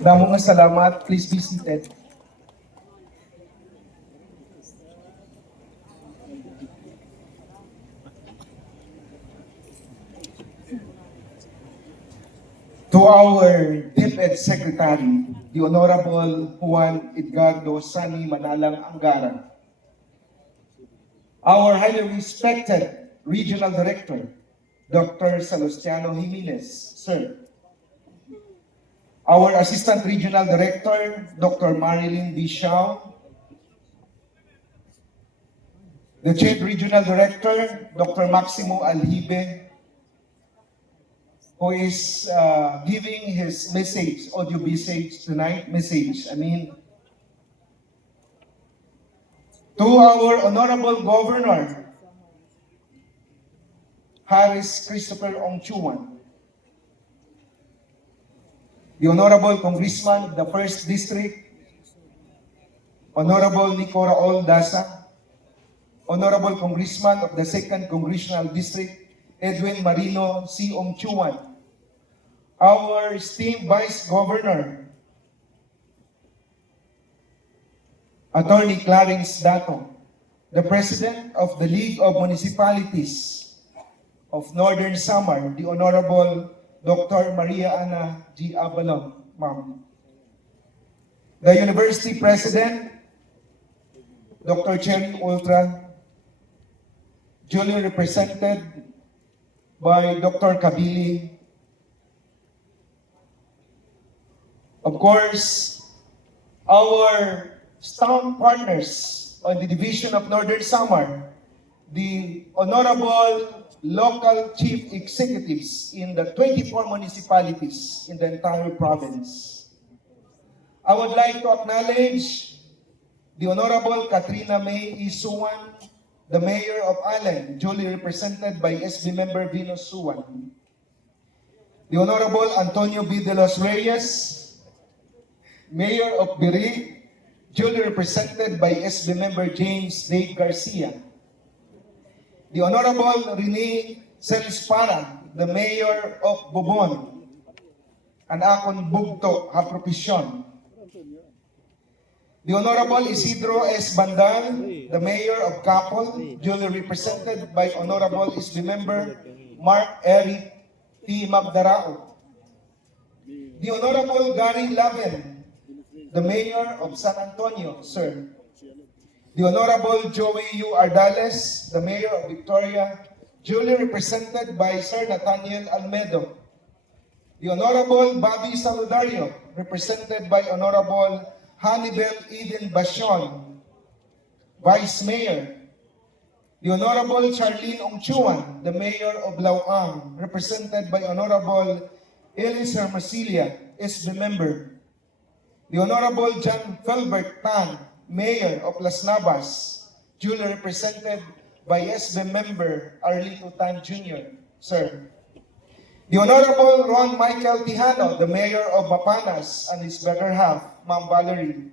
Damo nga salamat. Please be seated. To our DepEd Secretary, the Honorable Juan Edgardo Sani Manalang Angara, our highly respected Regional Director, Dr. Salustiano Jimenez, sir. Our Assistant Regional Director, Dr. Marilyn Bishao, the Chief Regional Director, Dr. Maximo Alhibe, who is giving his message, audio message tonight, to our Honorable Governor, Harris Christopher Ongchuan, the Honorable Congressman of the 1st District, Honorable Nico Raul Dasa, Honorable Congressman of the 2nd Congressional District, Edwin Marino C. Ongchuan, our esteemed Vice Governor, Attorney Clarence Dato, the President of the League of Municipalities of Northern Samar, the Honorable Dr. Maria Ana G. Abalon, ma'am. The University President, Dr. Cherry Ultra, duly represented by Dr. Kabili. Of course, our staff partners on the Division of Northern Samar, the Honorable Local Chief Executives in the 24 municipalities in the entire province. I would like to acknowledge the Honorable Katrina May Isuwan, the Mayor of Allen, duly represented by SB Member Venus Suwan. The Honorable Antonio B. De Los Reyes, Mayor of Biri, duly represented by SB Member James Dave Garcia. The Honorable Rene Celispara, the Mayor of Bobon, and akon Bugto Hapropisyon. The Honorable Isidro S. Bandal, the Mayor of Capol, duly represented by Honorable SB Member Mark Eric T. Magdarao. The Honorable Gary Laven, the Mayor of San Antonio, sir. The Honorable Joey U. Ardales, the Mayor of Victoria, duly represented by Sir Nathaniel Almedo. The Honorable Bobby Saludario, represented by Honorable Hannibal Eden Basyon, Vice Mayor. The Honorable Charlene Ongchuan, the Mayor of Lauang, represented by Honorable Elis Hermosilia, SB Member. The Honorable John Felbert Tan, Mayor of Las Navas, duly represented by SB Member Arlito Tan Jr., sir. The Honorable Ron Michael Tijano, the Mayor of Mapanas, and his better half, Ma'am Valerie.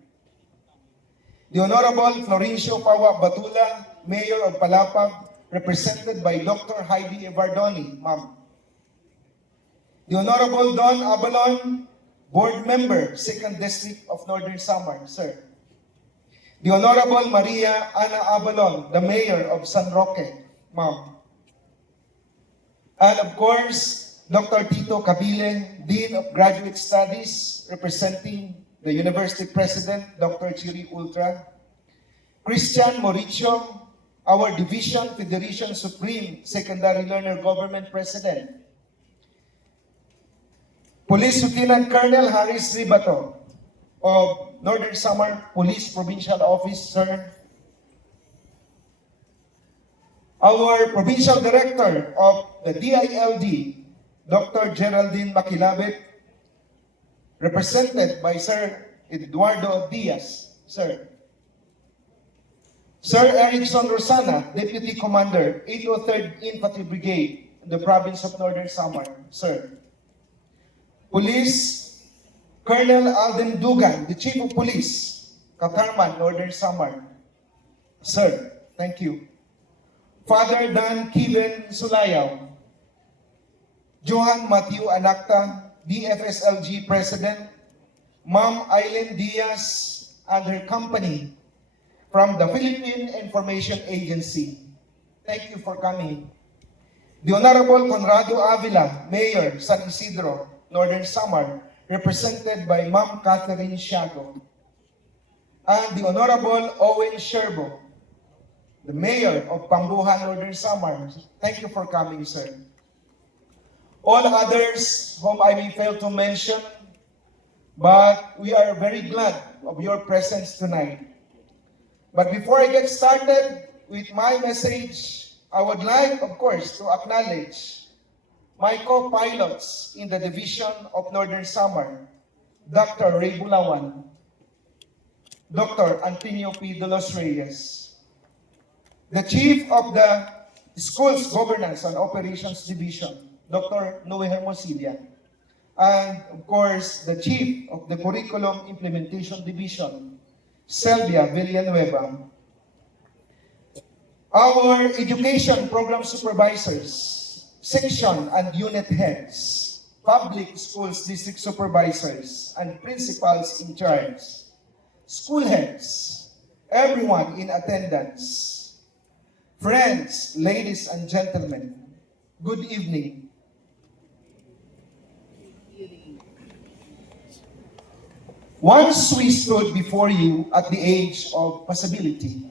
The Honorable Florencio Pawa Batula, Mayor of Palapag, represented by Dr. Heidi Evardoni, Ma'am. The Honorable Don Abalon, Board Member, 2nd District of Northern Samar, sir. The Honorable Maria Ana Abalon, the Mayor of San Roque, ma'am. And of course, Dr. Tito Cabile, Dean of Graduate Studies, representing the University President, Dr. Chiri Ultra. Christian Mauricio, our Division Federation Supreme Secondary Learner Government President. Police Lieutenant Colonel Harris Ribato of Northern Samar Police Provincial Office, sir. Our Provincial Director of the DILD, Dr. Geraldine Makilabit, represented by Sir Eduardo Diaz, sir. Sir Erickson Rosana, Deputy Commander, 803rd Infantry Brigade in the province of Northern Samar, sir. Police Colonel Alden Dugan, the Chief of Police, Katarman, Northern Samar. Sir, thank you. Father Dan Kiven Sulayaw, Johan Matthew Anacta, DFSLG President, Ma'am Aileen Diaz and her company from the Philippine Information Agency. Thank you for coming. The Honorable Conrado Avila, Mayor, San Isidro, Northern Samar, represented by Ma'am Catherine Siago. And the Honorable Owen Sherbo, the Mayor of Pambuhan, Northern Samar. Thank you for coming, sir. All others whom I may fail to mention, but we are very glad of your presence tonight. But before I get started with my message, I would like, of course, to acknowledge my co-pilots in the Division of Northern Samar, Dr. Ray Bulawan, Dr. Antonio P. De Los Reyes, the Chief of the Schools Governance and Operations Division, Dr. Noe Hermosilla, and of course, the Chief of the Curriculum Implementation Division, Selvia Villanueva, our education program supervisors, section and unit heads, public schools district supervisors, and principals in charge, school heads, everyone in attendance, friends, ladies and gentlemen, good evening. Once we stood before you at the age of possibility.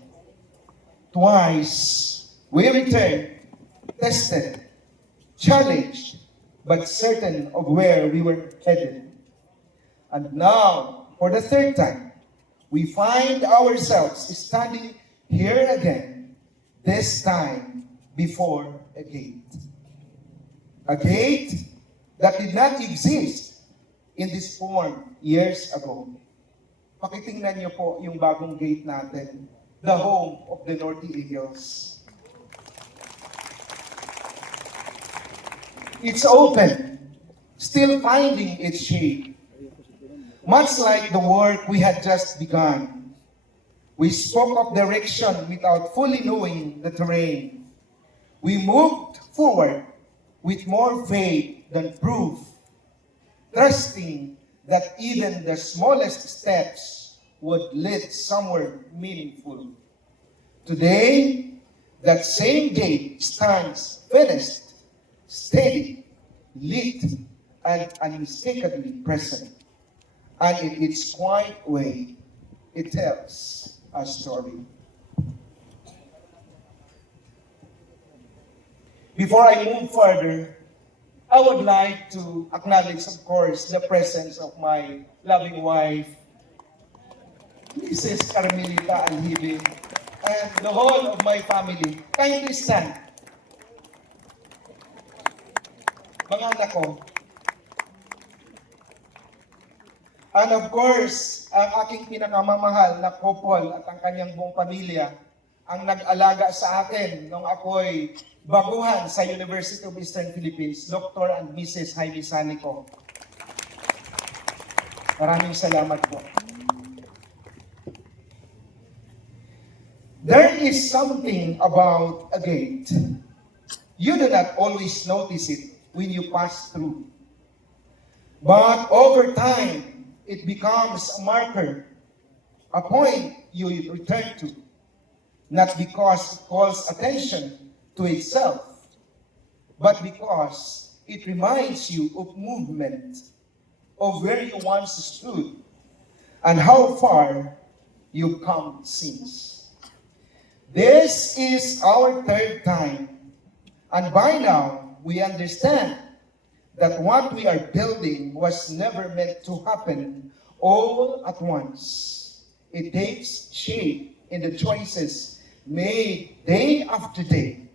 Twice we returned, tested, challenged, but certain of where we were headed. And now, for the third time, we find ourselves standing here again, this time before a gate. A gate that did not exist in this form years ago. Pakitingnan niyo po yung bagong gate natin, the home of the Norte Eagles. It's open, still finding its shape. Much like the work we had just begun, we spoke of direction without fully knowing the terrain. We moved forward with more faith than proof, trusting that even the smallest steps would lead somewhere meaningful. Today, that same gate stands finished, steady, lit, and unmistakably present. And in its quiet way, it tells a story. Before I move further, I would like to acknowledge, of course, the presence of my loving wife, Mrs. Carmelita Alhibi, and the whole of my family. Kindly stand. Mga anak ko. And of course, ang aking pinakamamahal na couple at ang kanyang buong pamilya ang nag-alaga sa akin nung ako'y baguhan sa University of Eastern Philippines, Dr. and Mrs. Jaime Sanico. Maraming salamat po. There is something about a gate. You do not always notice it when you pass through. But over time, it becomes a marker, a point you return to, not because it calls attention to itself, but because it reminds you of movement, of where you once stood, and how far you've come since. This is our third time, and by now we understand that what we are building was never meant to happen all at once. It takes shape in the choices made day after day,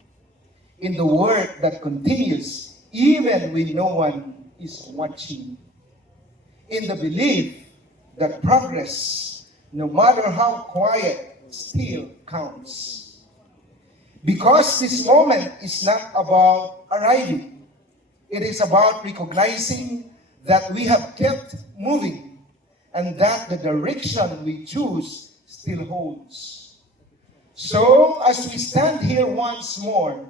in the work that continues even when no one is watching, in the belief that progress, no matter how quiet, still counts. Because this moment is not about arriving, it is about recognizing that we have kept moving and that the direction we choose still holds. So, as we stand here once more,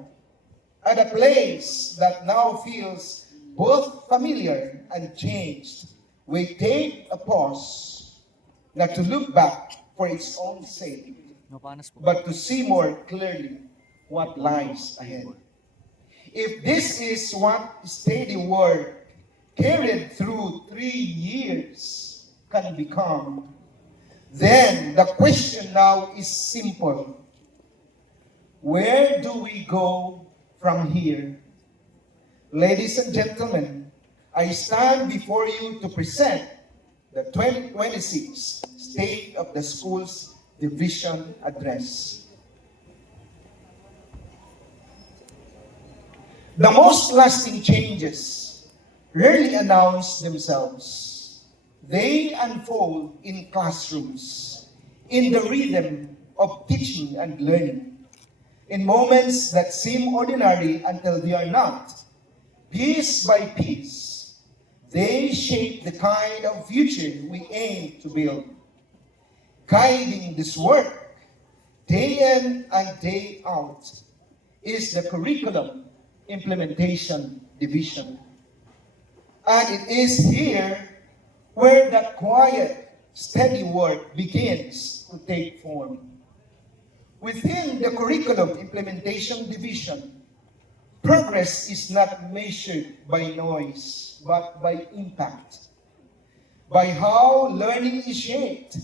at a place that now feels both familiar and changed, we take a pause, not to look back for its own sake, but to see more clearly what lies ahead. If this is what steady work carried through 3 years can become, then the question now is simple. Where do we go from here? Ladies and gentlemen, I stand before you to present the 2026 State of the Schools Division Address. The most lasting changes rarely announce themselves. They unfold in classrooms, in the rhythm of teaching and learning, in moments that seem ordinary until they are not. Piece by piece, they shape the kind of future we aim to build. Guiding this work, day in and day out, is the Curriculum Implementation Division. And it is here where that quiet, steady work begins to take form. Within the Curriculum Implementation Division, progress is not measured by noise, but by impact, by how learning is shaped,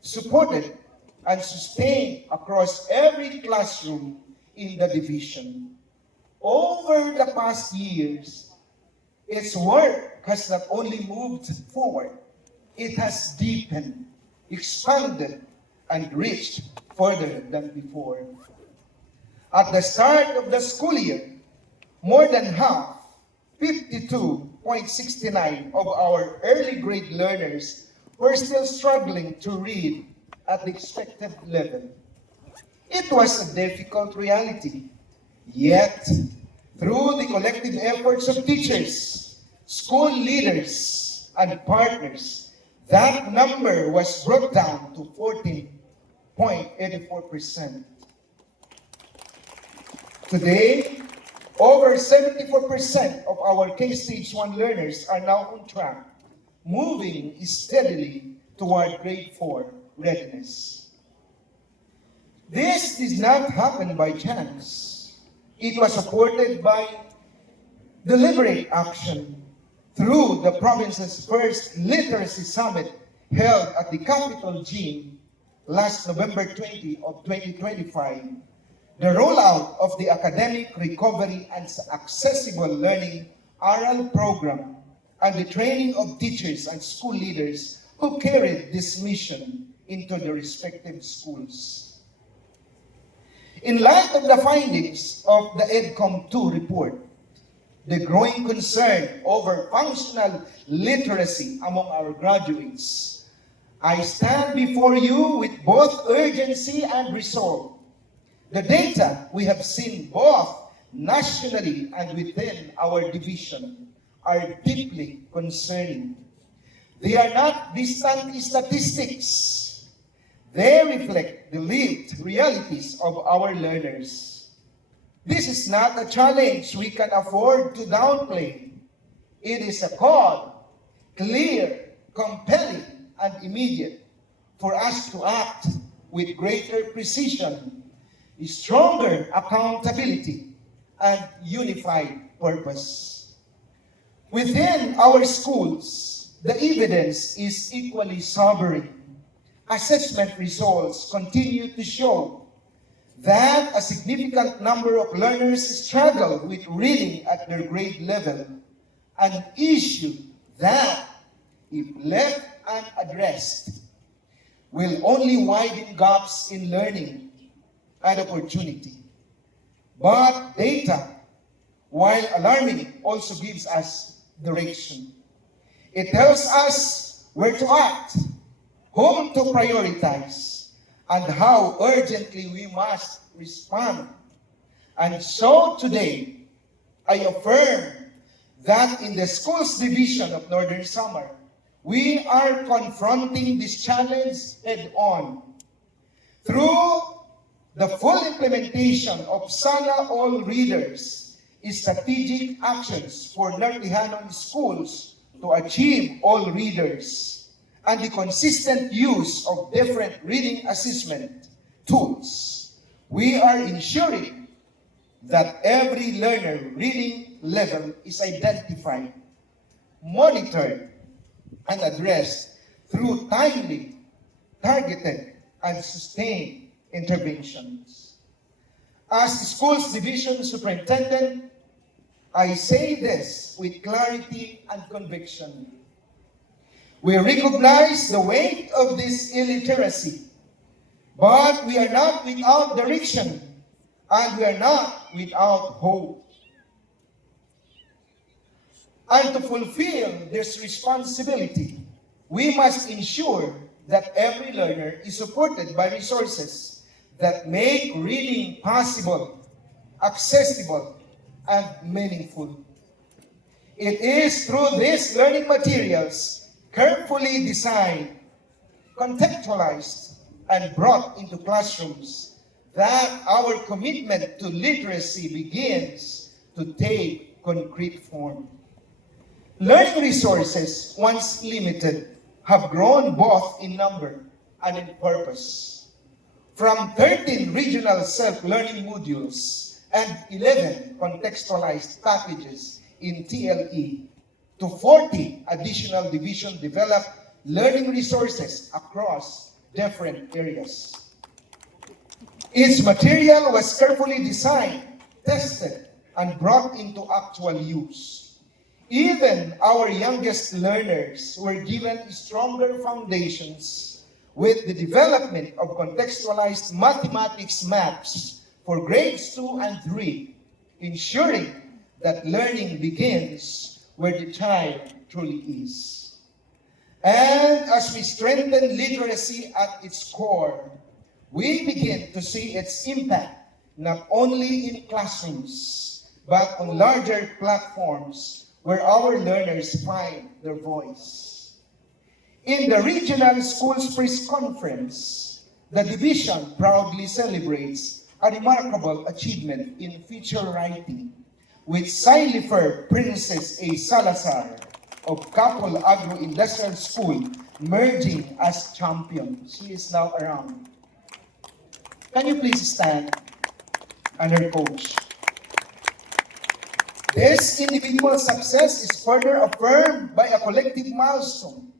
supported, and sustained across every classroom in the division. Over the past years, its work has not only moved forward, it has deepened, expanded, and reached further than before. At the start of the school year, more than half, 52.69% of our early grade learners were still struggling to read at the expected level. It was a difficult reality. Yet, through the collective efforts of teachers, school leaders, and partners, that number was brought down to 14.84%. Today, over 74% of our K-Stage 1 learners are now on track, moving steadily toward grade 4 readiness. This did not happen by chance. It was supported by deliberate action through the province's first literacy summit held at the Capitol Gym last November 20 of 2025, the rollout of the Academic Recovery and Accessible Learning oral program, and the training of teachers and school leaders who carried this mission into their respective schools. In light of the findings of the EDCOM 2 report, the growing concern over functional literacy among our graduates, I stand before you with both urgency and resolve. The data we have seen both nationally and within our division are deeply concerning. They are not distant statistics. They reflect the lived realities of our learners. This is not a challenge we can afford to downplay. It is a call, clear, compelling, and immediate, for us to act with greater precision, stronger accountability, and unified purpose. Within our schools, the evidence is equally sobering. Assessment results continue to show that a significant number of learners struggle with reading at their grade level, an issue that, if left unaddressed, will only widen gaps in learning and opportunity. But data, while alarming, also gives us direction. It tells us where to act, whom to prioritize, and how urgently we must respond. And so today, I affirm that in the Schools Division of Northern Samar, we are confronting this challenge head-on. Through the full implementation of Sana All Readers, strategic actions for Nortihanon schools to achieve all readers and the consistent use of different reading assessment tools, we are ensuring that every learner reading level is identified, monitored, and addressed through timely, targeted, and sustained interventions. As the school's division superintendent, I say this with clarity and conviction. We recognize the weight of this illiteracy, but we are not without direction, and we are not without hope. And to fulfill this responsibility, we must ensure that every learner is supported by resources that make reading possible, accessible, and meaningful. It is through these learning materials, carefully designed, contextualized, and brought into classrooms, that our commitment to literacy begins to take concrete form. Learning resources, once limited, have grown both in number and in purpose. From 13 regional self-learning modules and 11 contextualized packages in TLE to 40 additional division-developed learning resources across different areas. Each material was carefully designed, tested, and brought into actual use. Even our youngest learners were given stronger foundations with the development of contextualized mathematics maps for grades 2 and 3, ensuring that learning begins where the child truly is. And as we strengthen literacy at its core, we begin to see its impact not only in classrooms, but on larger platforms where our learners find their voice. In the Regional Schools Press Conference, the division proudly celebrates a remarkable achievement in feature writing with Silifer Princess A. Salazar of Capol Agro-Industrial School merging as champion. She is now around. Can you please stand? And her coach. This individual success is further affirmed by a collective milestone,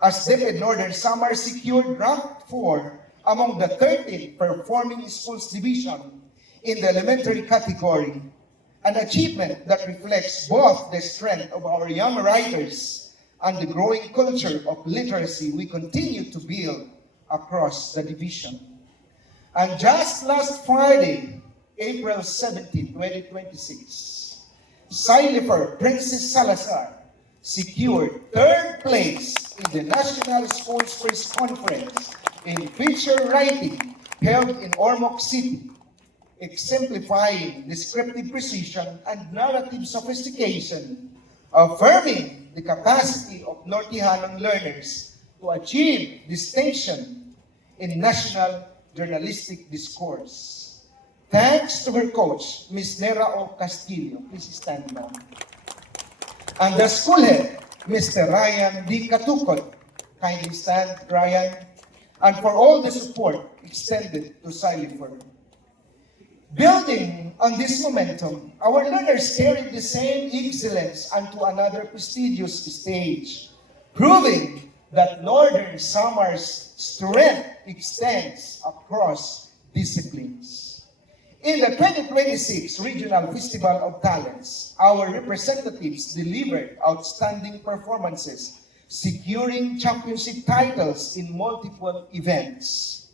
as DepEd Northern Samar secured rank 4 among the 13 performing schools division in the elementary category, an achievement that reflects both the strength of our young writers and the growing culture of literacy we continue to build across the division. And just last Friday, April 17, 2026, Silifer Princess Salazar secured 3rd place in the National Schools Press Conference in feature writing held in Ormoc City, exemplifying descriptive precision and narrative sophistication, affirming the capacity of Nortihanong learners to achieve distinction in national journalistic discourse. Thanks to her coach, Ms. Nera O. Castillo. Please stand now. And the school head, Mr. Ryan D. Katukot. Kindly stand, Ryan. And for all the support extended to Silifer. Building on this momentum, our learners carried the same excellence onto another prestigious stage, proving that Northern Samar's strength extends across disciplines. In the 2026 Regional Festival of Talents, our representatives delivered outstanding performances, securing championship titles in multiple events.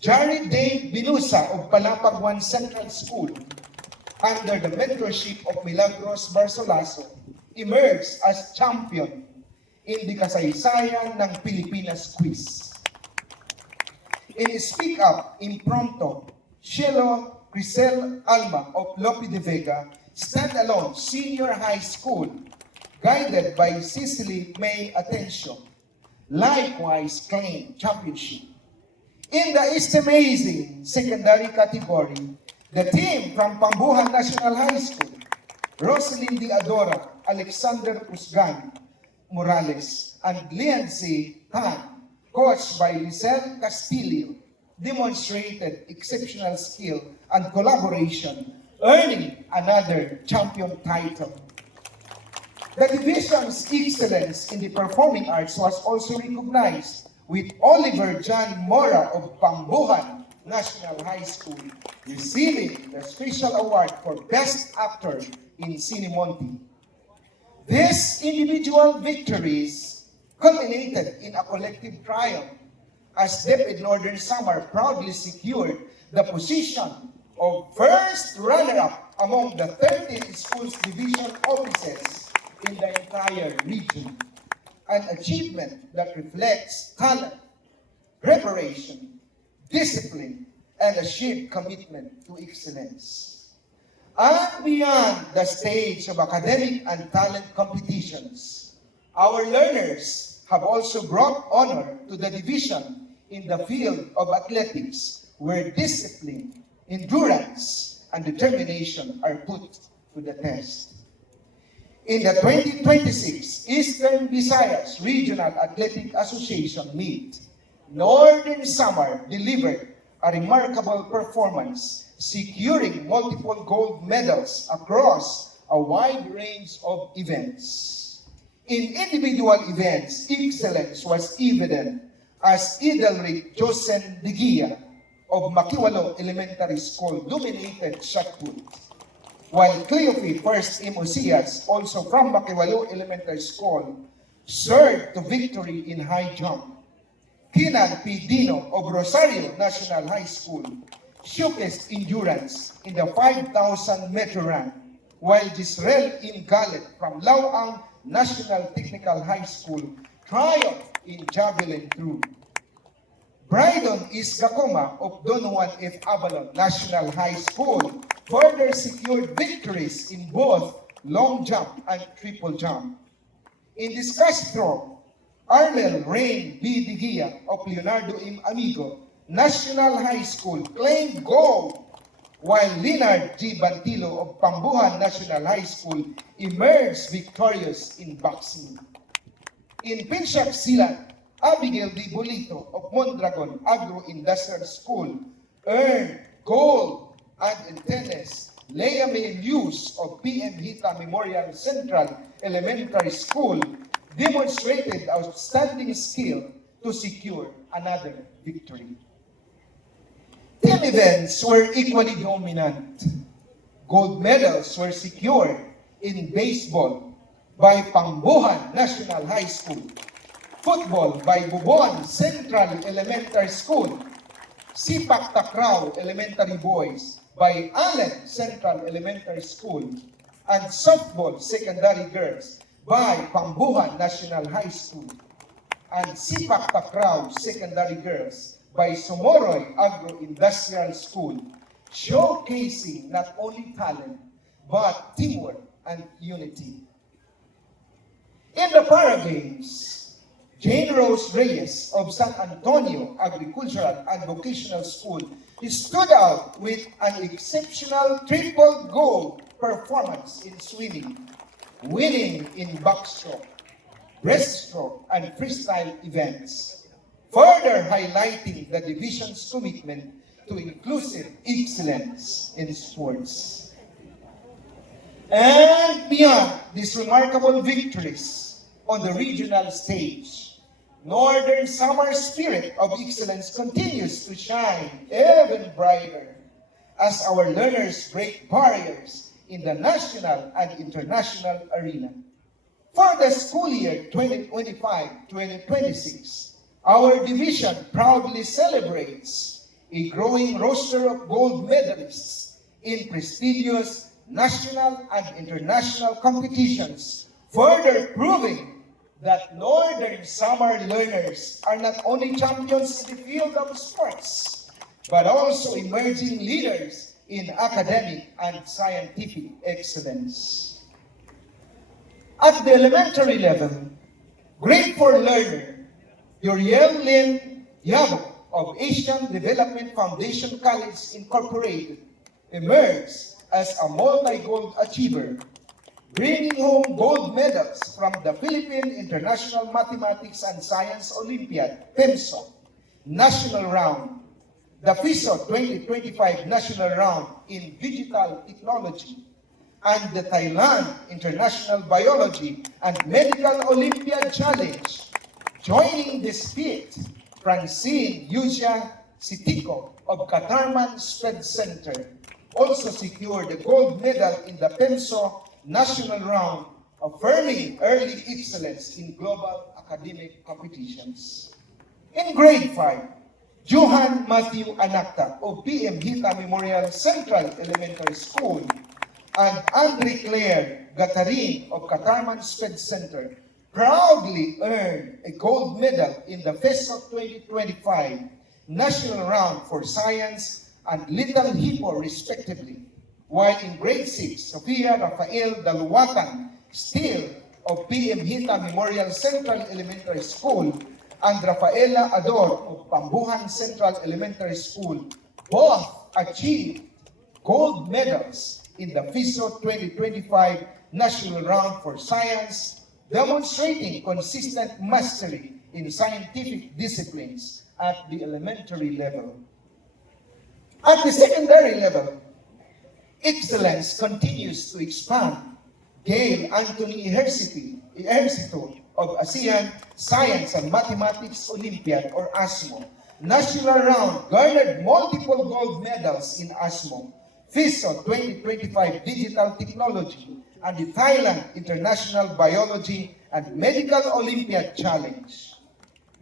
Jared Dave Binusa of Palapag 1 Central School, under the mentorship of Milagros Barsolaso, emerged as champion in the kasaysayan ng Pilipinas Quiz. In Speak Up Impromptu, Cielo Crisel Alma of Lope de Vega Standalone Senior High School, guided by Cecily May Atencio, likewise claimed championship. In the East Amazing secondary category, the team from Pambuhan National High School, Rosalyn D. Adora Alexander Usgan Morales, and Lianzi Tan, coached by Lisel Castillo, demonstrated exceptional skill and collaboration, earning another champion title. The division's excellence in the performing arts was also recognized, with Oliver John Mora of Pambuhan National High School receiving the special award for Best Actor in Sinimonte. These individual victories culminated in a collective triumph as DepEd Northern Samar proudly secured the position of first runner-up among the 13 schools division offices in the entire region, an achievement that reflects talent, preparation, discipline, and a shared commitment to excellence. And beyond the stage of academic and talent competitions, our learners have also brought honor to the division in the field of athletics, where discipline, endurance, and determination are put to the test. In the 2026 Eastern Visayas Regional Athletic Association meet, Northern Samar delivered a remarkable performance, securing multiple gold medals across a wide range of events. In individual events, excellence was evident as Idalric Josen Digia of Makiwalo Elementary School dominated shot put, while Cleophas First Imosias, also from Makiwalo Elementary School, surged to victory in high jump. Kinan P. Dino of Rosario National High School showcased endurance in the 5,000 meter run, while Gisrel Ingalet from Lauang National Technical High School triumphed in javelin throw. Brydon Isgacoma of Don Juan F. Abalon National High School further secured victories in both long jump and triple jump. In discus throw, Arlel Rain B. Digia of Leonardo M. Amigo National High School claimed gold, while Leonard G. Bantilo of Pambuhan National High School emerged victorious in boxing. In Pinchak Silat, Abigail D. Bolito of Mondragon Agro-Industrial School earned gold, and in tennis, Leia May Luz of PM Hita Memorial Central Elementary School demonstrated outstanding skill to secure another victory. Team events were equally dominant. Gold medals were secured in baseball by Pambuhan National High School, football by Bubuan Central Elementary School, Sipak Takraw Elementary Boys by Allen Central Elementary School, and softball secondary girls by Pambuhan National High School, and Sipak Takraw secondary girls by Somoroy Agro-Industrial School, showcasing not only talent, but teamwork and unity. In the Para Games, Jane Rose Reyes of San Antonio Agricultural and Vocational School stood out with an exceptional triple gold performance in swimming, winning in backstroke, breaststroke, and freestyle events, further highlighting the division's commitment to inclusive excellence in sports. And beyond these remarkable victories on the regional stage, Northern Samar's spirit of excellence continues to shine even brighter as our learners break barriers in the national and international arena. For the school year 2025-2026, our division proudly celebrates a growing roster of gold medalists in prestigious national and international competitions, further proving that Northern Samar learners are not only champions in the field of sports, but also emerging leaders in academic and scientific excellence. At the elementary level, grade 4 learner Uriel Lynn Yabo of Asian Development Foundation College Incorporated emerged as a multi-gold achiever, bringing home gold medals from the Philippine International Mathematics and Science Olympiad, PIMSO, National Round, the FISO 2025 National Round in Digital Technology, and the Thailand International Biology and Medical Olympiad Challenge. Joining this feat, Francine Yusia Sitiko of Katarman Sped Center also secured the gold medal in the PEMSO National Round, affirming early excellence in global academic competitions. In grade 5, Johan Matthew Anakta of PM Hita Memorial Central Elementary School and Andre Claire Gatarin of Katarman Sped Center proudly earned a gold medal in the FESO 2025 National Round for Science and Little Hippo respectively, while in grade 6, Sofia Rafael Daluwatan, still of PM Hita Memorial Central Elementary School, and Rafaela Ador of Pambuhan Central Elementary School both achieved gold medals in the FISO 2025 National Round for Science, demonstrating consistent mastery in scientific disciplines at the elementary level. At the secondary level, excellence continues to expand. Gail Anthony Ejercito of ASEAN Science and Mathematics Olympiad, or ASMO, National Round garnered multiple gold medals in ASMO, FISO 2025 Digital Technology, and the Thailand International Biology and Medical Olympiad Challenge.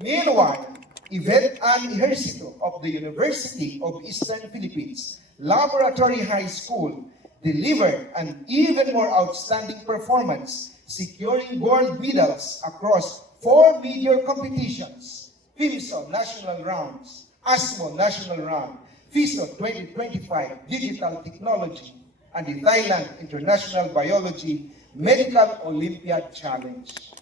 Meanwhile, Yvette Ann Ejercito of the University of Eastern Philippines Laboratory High School delivered an even more outstanding performance, securing gold medals across 4 major competitions: PIMSO National Rounds, ASMO National Round, FISO 2025 Digital Technology, and the Thailand International Biology Medical Olympiad Challenge.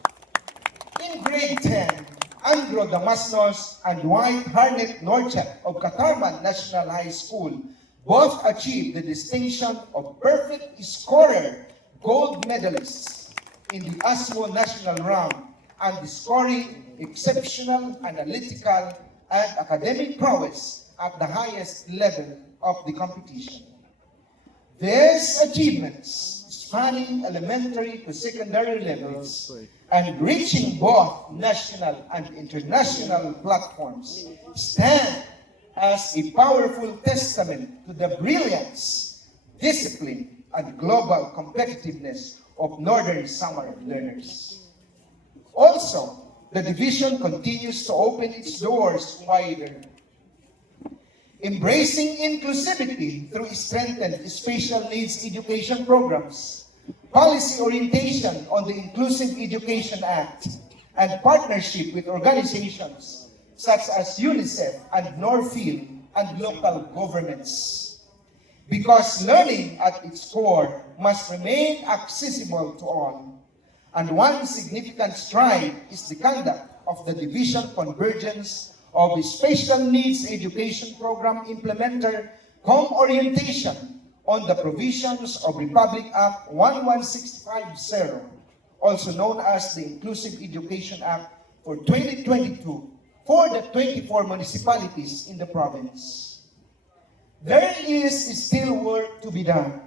In grade 10, Andro Damasnos and Dwight Harnett Norchat of Katarman National High School both achieved the distinction of perfect scorer gold medalists in the ASMO National Round and scoring exceptional analytical and academic prowess at the highest level of the competition. These achievements, spanning elementary to secondary levels and reaching both national and international platforms, stand as a powerful testament to the brilliance, discipline, and global competitiveness of Northern Samar learners. Also, the division continues to open its doors wider, embracing inclusivity through strengthened special needs education programs, policy orientation on the Inclusive Education Act, and partnership with organizations such as UNICEF and Norfield and local governments. Because learning at its core must remain accessible to all. And one significant stride is the conduct of the Division Convergence of the Special Needs Education Program Implementer Com-Orientation on the provisions of Republic Act 11650, also known as the Inclusive Education Act for 2022, for the 24 municipalities in the province. There is still work to be done.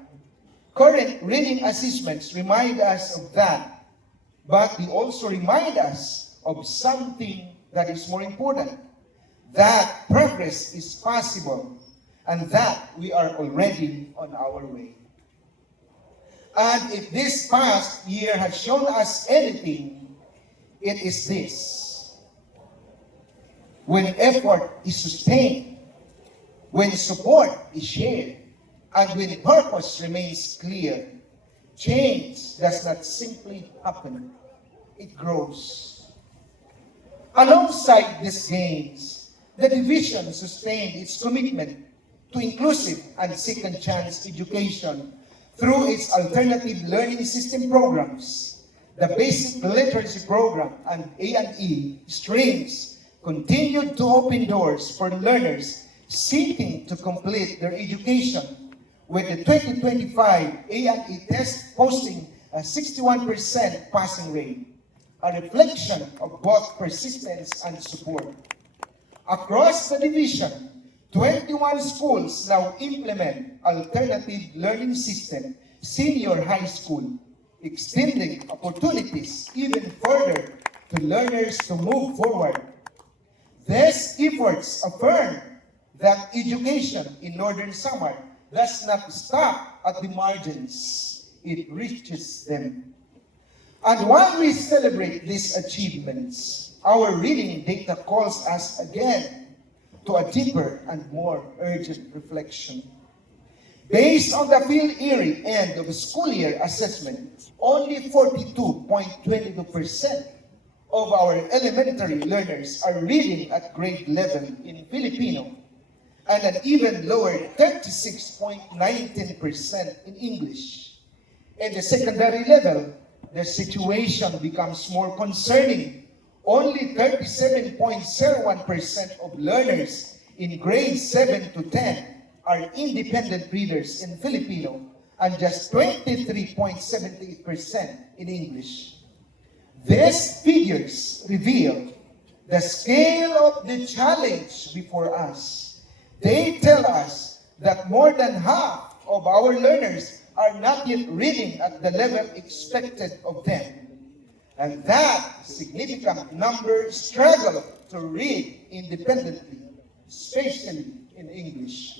Current reading assessments remind us of that, but they also remind us of something that is more important, that progress is possible and that we are already on our way. And if this past year has shown us anything, it is this. When effort is sustained, when support is shared, and when purpose remains clear, change does not simply happen, it grows. Alongside these gains, the division sustained its commitment to inclusive and second chance education through its alternative learning system programs. The basic literacy program and A&E streams continued to open doors for learners seeking to complete their education, with the 2025 A&E test posting a 61% passing rate, a reflection of both persistence and support. Across the division, 21 schools now implement alternative learning system senior high school, extending opportunities even further to learners to move forward. These efforts affirm that education in Northern Samar does not stop at the margins, it reaches them. And while we celebrate these achievements, our reading data calls us again to a deeper and more urgent reflection. Based on the Phil-Erie end of school year assessment, only 42.22% of our elementary learners are reading at grade level in Filipino, and an even lower 36.19% in English. In the secondary level, the situation becomes more concerning. Only 37.01% of learners in grades 7 to 10 are independent readers in Filipino and just 23.78% in English. These figures reveal the scale of the challenge before us. They tell us that more than half of our learners are not yet reading at the level expected of them, and that significant number struggle to read independently, especially in English.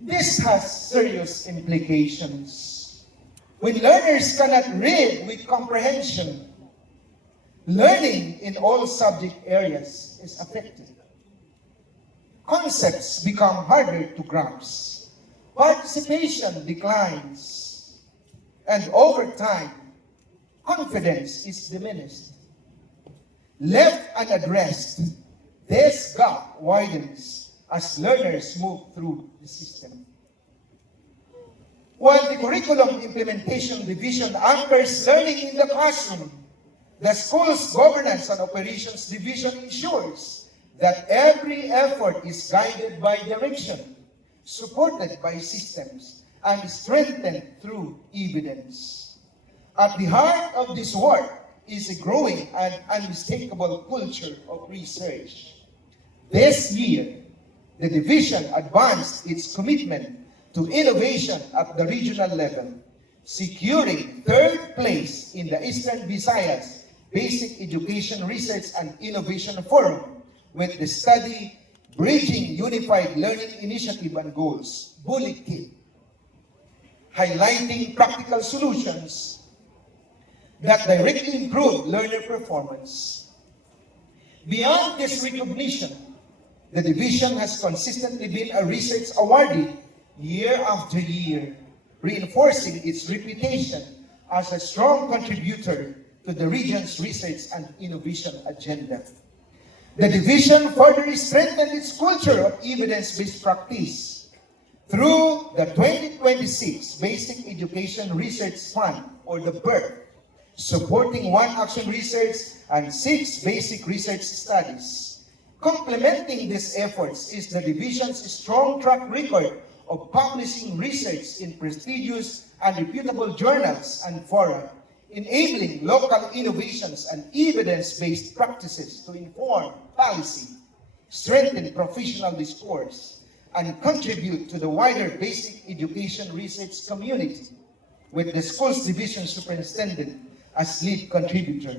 This has serious implications. When learners cannot read with comprehension, learning in all subject areas is affected. Concepts become harder to grasp. Participation declines. And over time, confidence is diminished. Left unaddressed, this gap widens as learners move through the system. While the Curriculum Implementation Division anchors learning in the classroom, the school's Governance and Operations Division ensures that every effort is guided by direction, supported by systems, and strengthened through evidence. At the heart of this work is a growing and unmistakable culture of research. This year, the division advanced its commitment to innovation at the regional level, securing third place in the Eastern Visayas Basic Education Research and Innovation Forum with the study Bridging Unified Learning Initiative and Goals, Bullet Kit, highlighting practical solutions that directly improve learner performance. Beyond this recognition, the division has consistently been a research awardee year after year, reinforcing its reputation as a strong contributor to the region's research and innovation agenda. The division further strengthened its culture of evidence-based practice through the 2026 Basic Education Research Fund, or the BERF, supporting 1 action research and 6 basic research studies. Complementing these efforts is the division's strong track record of publishing research in prestigious and reputable journals and fora, enabling local innovations and evidence-based practices to inform policy, strengthen professional discourse, and contribute to the wider basic education research community, with the school's division superintendent as lead contributor.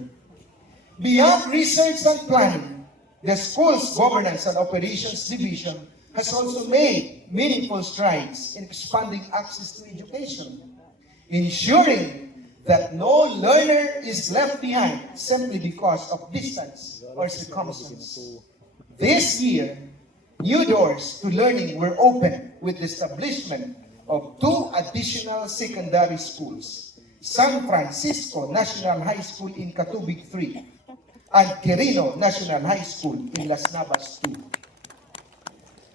Beyond research and planning, the school's Governance and Operations Division has also made meaningful strides in expanding access to education, ensuring that no learner is left behind simply because of distance or circumstance. This year, new doors to learning were opened with the establishment of 2 additional secondary schools, San Francisco National High School in Catubig 3 and Quirino National High School in Las Navas 2.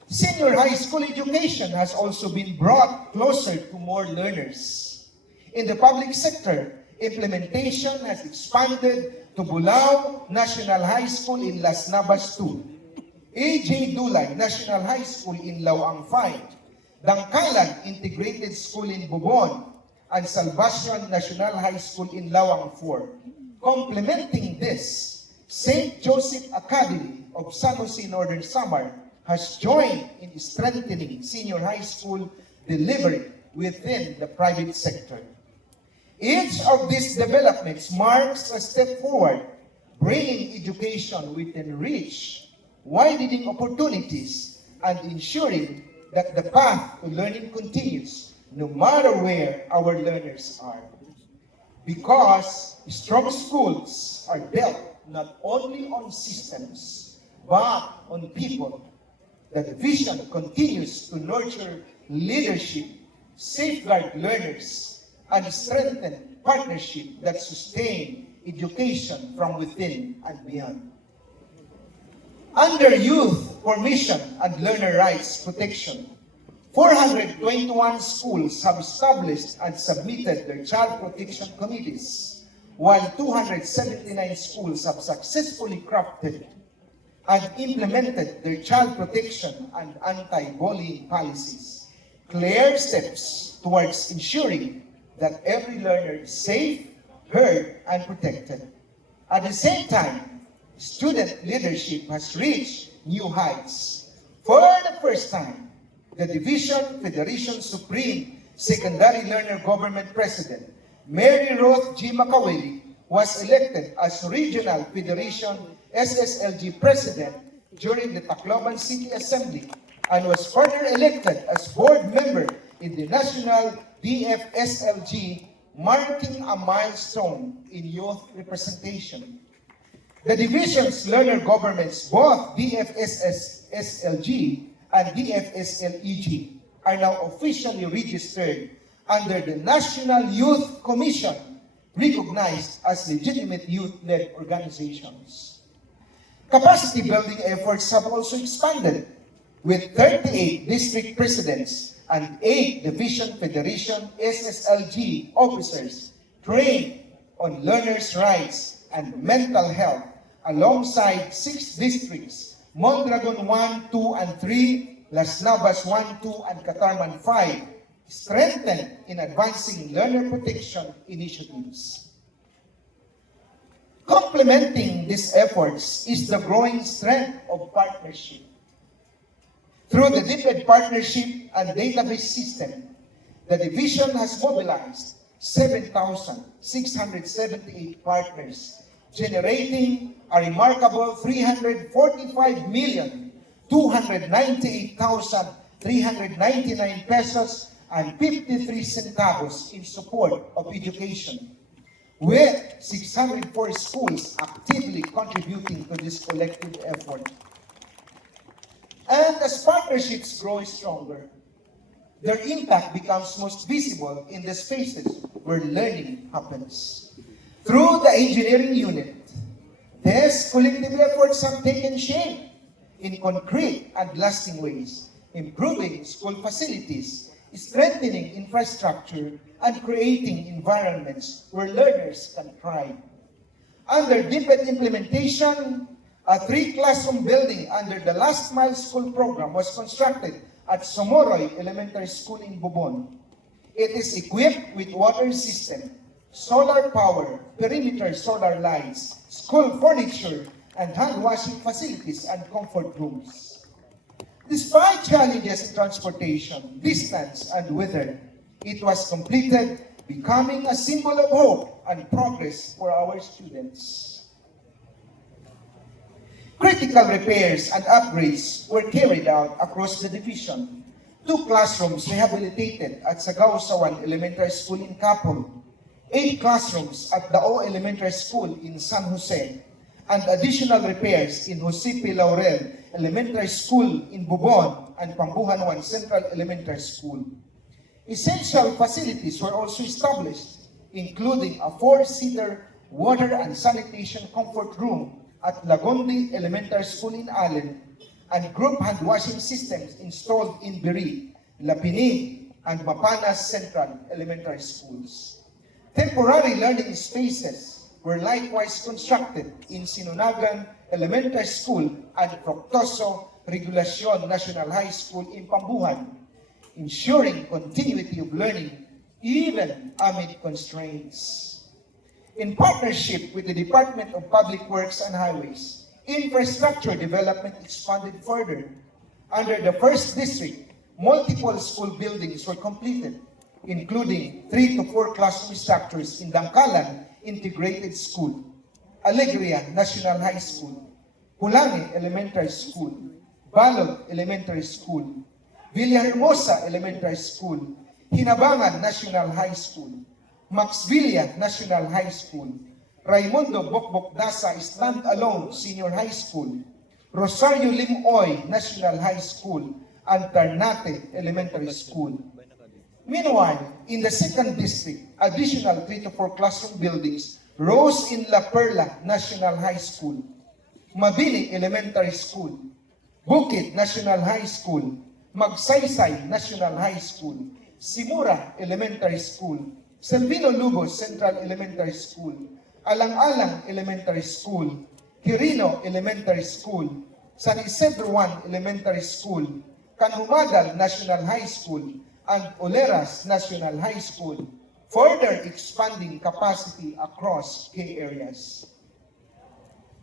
Senior high school education has also been brought closer to more learners. In the public sector, implementation has expanded to Bulao National High School in Las Navas 2, A.J. Dulay National High School in Lauang 5, Dangkalan Integrated School in Bubon, and Salvacion National High School in Lawang 4. Complementing this, St. Joseph Academy of San Jose Northern Samar has joined in strengthening senior high school delivery within the private sector. Each of these developments marks a step forward, bringing education within reach, widening opportunities, and ensuring that the path to learning continues no matter where our learners are. Because strong schools are built not only on systems, but on people. The division continues to nurture leadership, safeguard learners, and strengthen partnership that sustain education from within and beyond. Under Youth Formation and Learner Rights Protection, 421 schools have established and submitted their child protection committees, while 279 schools have successfully crafted and implemented their child protection and anti-bullying policies, clear steps towards ensuring that every learner is safe, heard, and protected. At the same time, student leadership has reached new heights. For the first time, the Division Federation Supreme Secondary Learner Government President, Mary Ruth G. Makaweli, was elected as Regional Federation SSLG President during the Tacloban City Assembly and was further elected as board member in the National DFSLG, marking a milestone in youth representation. The division's learner governments, both DFSSLG and DFSLEG, are now officially registered under the National Youth Commission, recognized as legitimate youth-led organizations. Capacity building efforts have also expanded, with 38 district presidents and 8 Division Federation SSLG officers trained on learners' rights and mental health, alongside 6 districts, Mondragon 1, 2, and 3, Las Navas 1, 2, and Catarman 5, strengthened in advancing learner protection initiatives. Complementing these efforts is the growing strength of partnership. Through the DepEd partnership and database system, the division has mobilized 7,678 partners, generating a remarkable 345,298,399 pesos and 53 centavos in support of education, with 604 schools actively contributing to this collective effort. And as partnerships grow stronger, their impact becomes most visible in the spaces where learning happens. Through the engineering unit, these collective efforts have taken shape in concrete and lasting ways, improving school facilities, strengthening infrastructure, and creating environments where learners can thrive. Under DepEd implementation, a 3-classroom building under the Last Mile School program was constructed at Somoroy Elementary School in Bubon. It is equipped with water system, solar power, perimeter solar lights, school furniture, and hand-washing facilities and comfort rooms. Despite challenges in transportation, distance, and weather, it was completed, becoming a symbol of hope and progress for our students. Critical repairs and upgrades were carried out across the division. 2 classrooms rehabilitated at Sagao-Sawan Elementary School in Kapol, 8 classrooms at Dao Elementary School in San Jose, and additional repairs in Jose P. Laurel Elementary School in Bubon and Pambuhan 1 Central Elementary School. Essential facilities were also established, including a 4-seater water and sanitation comfort room at Lagondi Elementary School in Allen, and group hand-washing systems installed in Biri, Lapinig, and Mapanas Central Elementary Schools. Temporary learning spaces were likewise constructed in Sinunagan Elementary School and Proctoso Regulacion National High School in Pambuhan, ensuring continuity of learning even amid constraints. In partnership with the Department of Public Works and Highways, infrastructure development expanded further. Under the first district, multiple school buildings were completed, including 3 to 4 classroom structures in Dangkalan Integrated School, Alegria National High School, Pulangi Elementary School, Balog Elementary School, Villahermosa Elementary School, Hinabangan National High School, Maxvilla National High School, Raimundo Bokbok Dasa Stand-Alone Senior High School, Rosario Limoy National High School, and Ternate Elementary School. Meanwhile, in the second district, additional 3 to 4 classroom buildings rose in La Perla National High School, Mabini Elementary School, Bukid National High School, Magsaysay National High School, Simura Elementary School, Selvino Lubos Central Elementary School, Alang-Alang Elementary School, Quirino Elementary School, San Isidro 1 Elementary School, Canhumagal National High School, and Oleras National High School, further expanding capacity across key areas.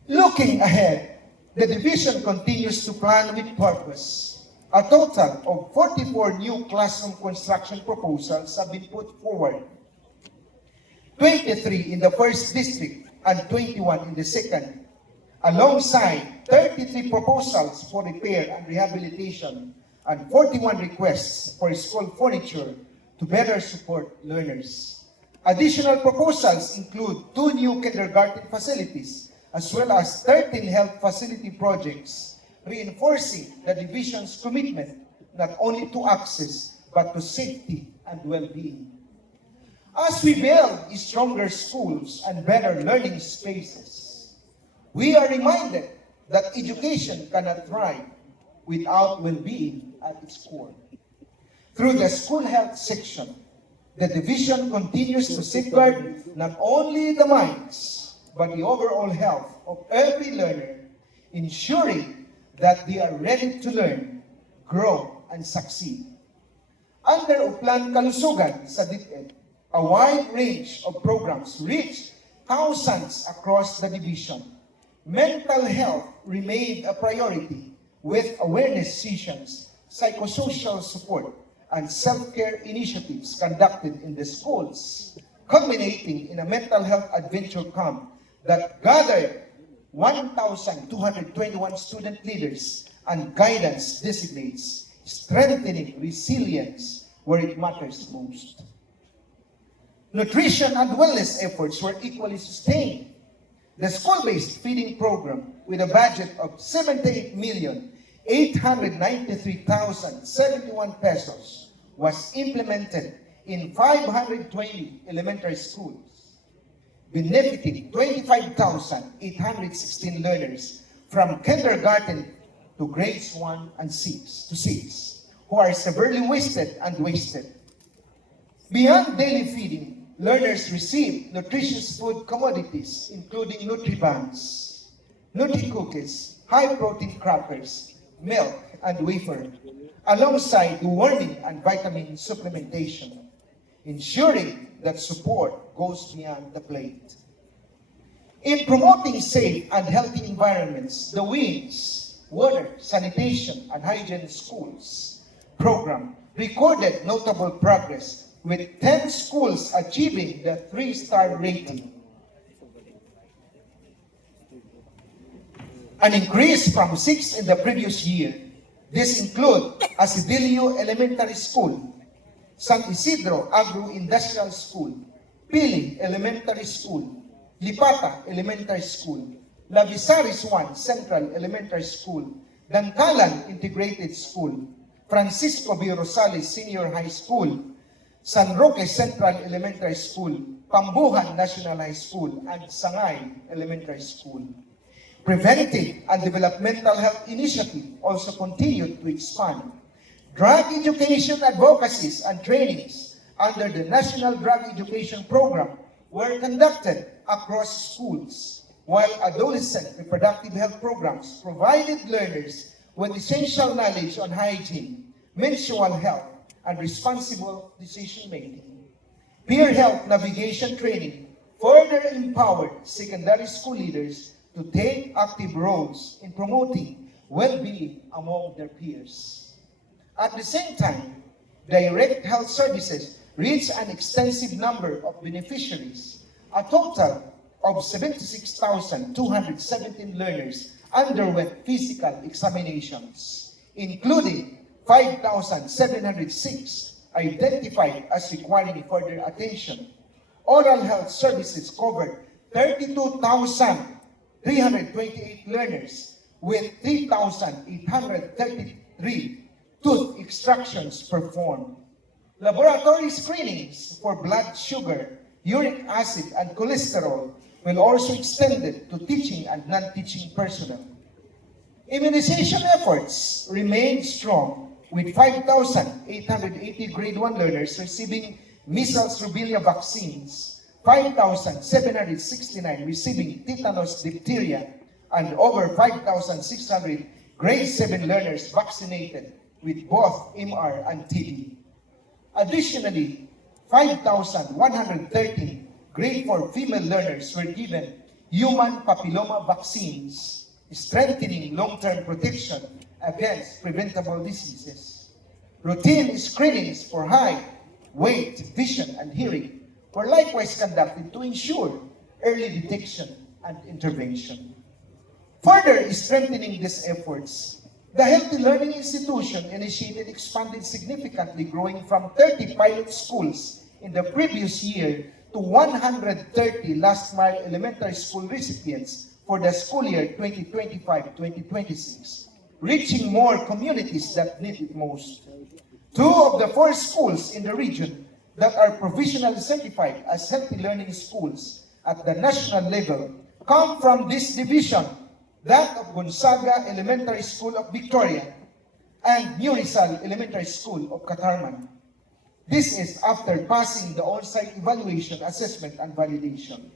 Looking ahead, the division continues to plan with purpose. A total of 44 new classroom construction proposals have been put forward. 23 in the first district and 21 in the second, alongside 33 proposals for repair and rehabilitation and 41 requests for school furniture to better support learners. Additional proposals include 2 new kindergarten facilities as well as 13 health facility projects, reinforcing the division's commitment not only to access but to safety and well-being. As we build stronger schools and better learning spaces, we are reminded that education cannot thrive without well-being at its core. Through the school health section, the division continues to safeguard not only the minds, but the overall health of every learner, ensuring that they are ready to learn, grow, and succeed. Under Uplan Kalusugan sa DepEd, a wide range of programs reached thousands across the division. Mental health remained a priority with awareness sessions, psychosocial support, and self-care initiatives conducted in the schools, culminating in a mental health adventure camp that gathered 1,221 student leaders and guidance designates, strengthening resilience where it matters most. Nutrition and wellness efforts were equally sustained. The school-based feeding program, with a budget of 78,893,071 pesos, was implemented in 520 elementary schools, benefiting 25,816 learners from kindergarten to grades 1 and 6 who are severely wasted. Beyond daily feeding, learners receive nutritious food commodities including Nutribanks, Nutri-Cookies, high-protein crackers, milk, and wafer, alongside warming and vitamin supplementation, ensuring that support goes beyond the plate. In promoting safe and healthy environments, the WINS, Water, Sanitation, and Hygiene Schools program recorded notable progress, with 10 schools achieving the 3-star rating, an increase from 6 in the previous year. This include Asidilio Elementary School, San Isidro Agro-Industrial School, Pili Elementary School, Lipata Elementary School, Lavisaris 1 Central Elementary School, Dangkalan Integrated School, Francisco B. Rosales Senior High School, San Roque Central Elementary School, Pambuhan National High School, and Sangay Elementary School. Preventive and developmental health initiative also continued to expand. Drug education advocacies and trainings under the National Drug Education Program were conducted across schools, while adolescent reproductive health programs provided learners with essential knowledge on hygiene, menstrual health, and responsible decision-making. peer health navigation training further empowered secondary school leaders to take active roles in promoting well-being among their peers. At the same time, direct health services reached an extensive number of beneficiaries. A total of 76,217 learners underwent physical examinations, including 5,706 identified as requiring further attention. Oral health services covered 32,328 learners with 3,833 tooth extractions performed. Laboratory screenings for blood sugar, uric acid, and cholesterol will also extended to teaching and non-teaching personnel. Immunization efforts remain strong with 5,880 grade 1 learners receiving measles rubella vaccines, 5,769 receiving tetanus diphtheria, and over 5,600 grade 7 learners vaccinated with both MR and TB. Additionally, 5,113 grade 4 female learners were given human papilloma vaccines, strengthening long-term protection against preventable diseases. Routine screenings for height, weight, vision, and hearing were likewise conducted to ensure early detection and intervention. Further strengthening these efforts, the Healthy Learning Institution initiated expanded significantly, growing from 30 pilot schools in the previous year to 130 last-mile elementary school recipients for the school year 2025-2026, reaching more communities that need it most. 2 of the 4 schools in the region that are provisionally certified as healthy learning schools at the national level come from this division, that of Gonzaga Elementary School of Victoria and New Rizal Elementary School of Katarman. This is after passing the on-site evaluation, assessment, and validation.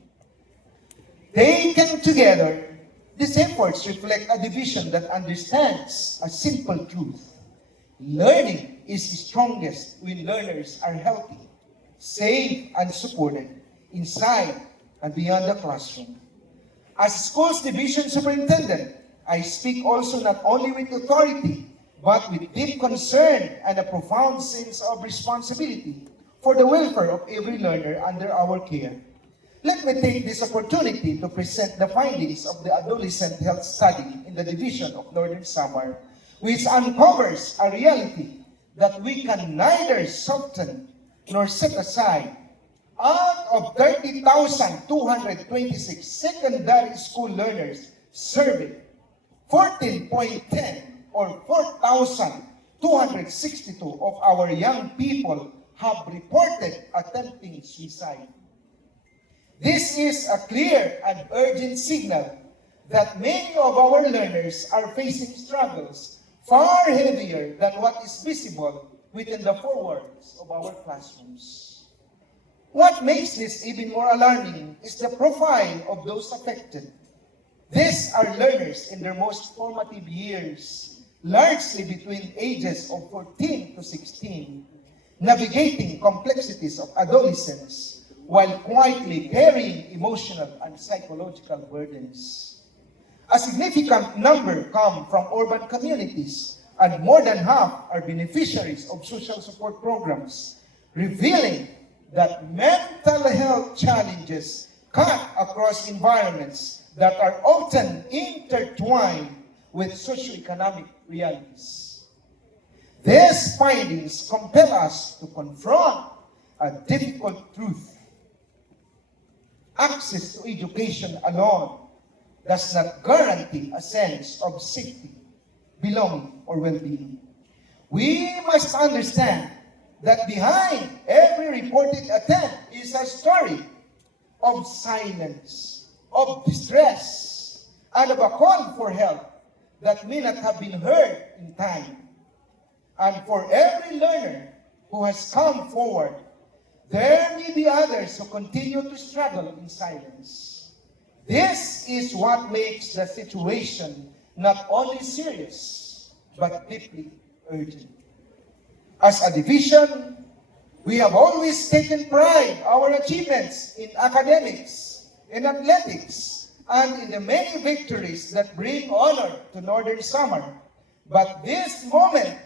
Taken together, these efforts reflect a division that understands a simple truth. Learning is strongest when learners are healthy, safe, and supported inside and beyond the classroom. As schools division superintendent, I speak also not only with authority, but with deep concern and a profound sense of responsibility for the welfare of every learner under our care. Let me take this opportunity to present the findings of the adolescent health study in the division of Northern Samar, which uncovers a reality that we can neither soften nor set aside. Out of 30,226 secondary school learners surveyed, 14.10 or 4,262 of our young people have reported attempting suicide. This is a clear and urgent signal that many of our learners are facing struggles far heavier than what is visible within the four walls of our classrooms. What makes this even more alarming is the profile of those affected. These are learners in their most formative years, largely between ages of 14 to 16, navigating complexities of adolescence while quietly carrying emotional and psychological burdens. A significant number come from urban communities, and more than half are beneficiaries of social support programs, revealing that mental health challenges cut across environments that are often intertwined with socioeconomic realities. These findings compel us to confront a difficult truth. Access to education alone does not guarantee a sense of safety, belonging, or well-being. We must understand that behind every reported attempt is a story of silence, of distress, and of a call for help that may not have been heard in time. And for every learner who has come forward, there may be others who continue to struggle in silence. This is what makes the situation not only serious, but deeply urgent. As a division, We have always taken pride our achievements in academics, in athletics, and in the many victories that bring honor to Northern Samar. But this moment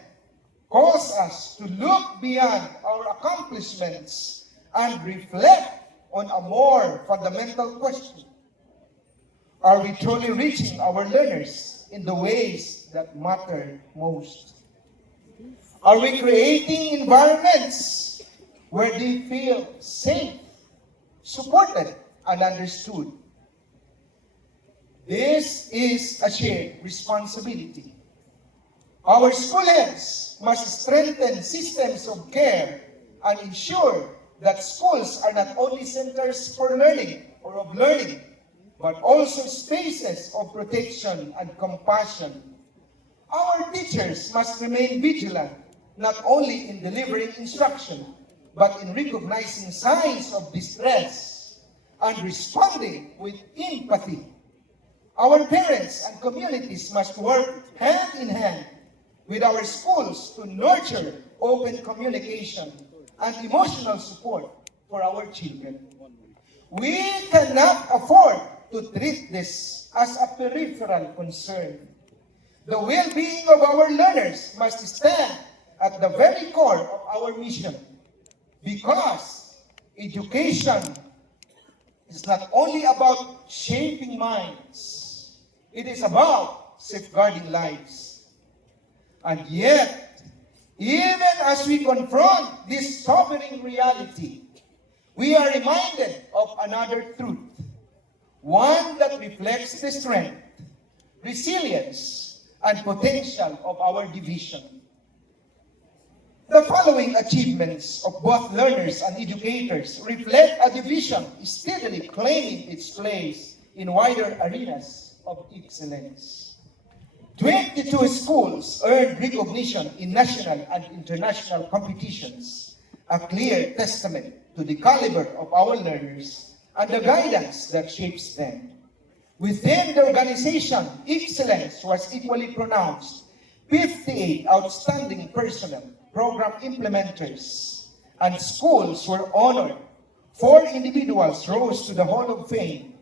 calls us to look beyond our accomplishments and reflect on a more fundamental question. Are we truly reaching our learners in the ways that matter most? Are we creating environments where they feel safe, supported, and understood? This is a shared responsibility. Our school heads must strengthen systems of care and ensure that schools are not only centers for learning or of learning, but also spaces of protection and compassion. Our teachers must remain vigilant, not only in delivering instruction, but in recognizing signs of distress and responding with empathy. Our parents and communities must work hand in hand with our schools to nurture open communication and emotional support for our children. We cannot afford to treat this as a peripheral concern. The well-being of our learners must stand at the very core of our mission, because education is not only about shaping minds, it is about safeguarding lives. And yet, even as we confront this sobering reality, we are reminded of another truth, one that reflects the strength, resilience, and potential of our division. The following achievements of both learners and educators reflect a division steadily claiming its place in wider arenas of excellence. 22 schools earned recognition in national and international competitions, a clear testament to the caliber of our learners and the guidance that shapes them. Within the organization, excellence was equally pronounced. 58 outstanding personnel, program implementers, and schools were honored. 4 individuals rose to the Hall of Fame.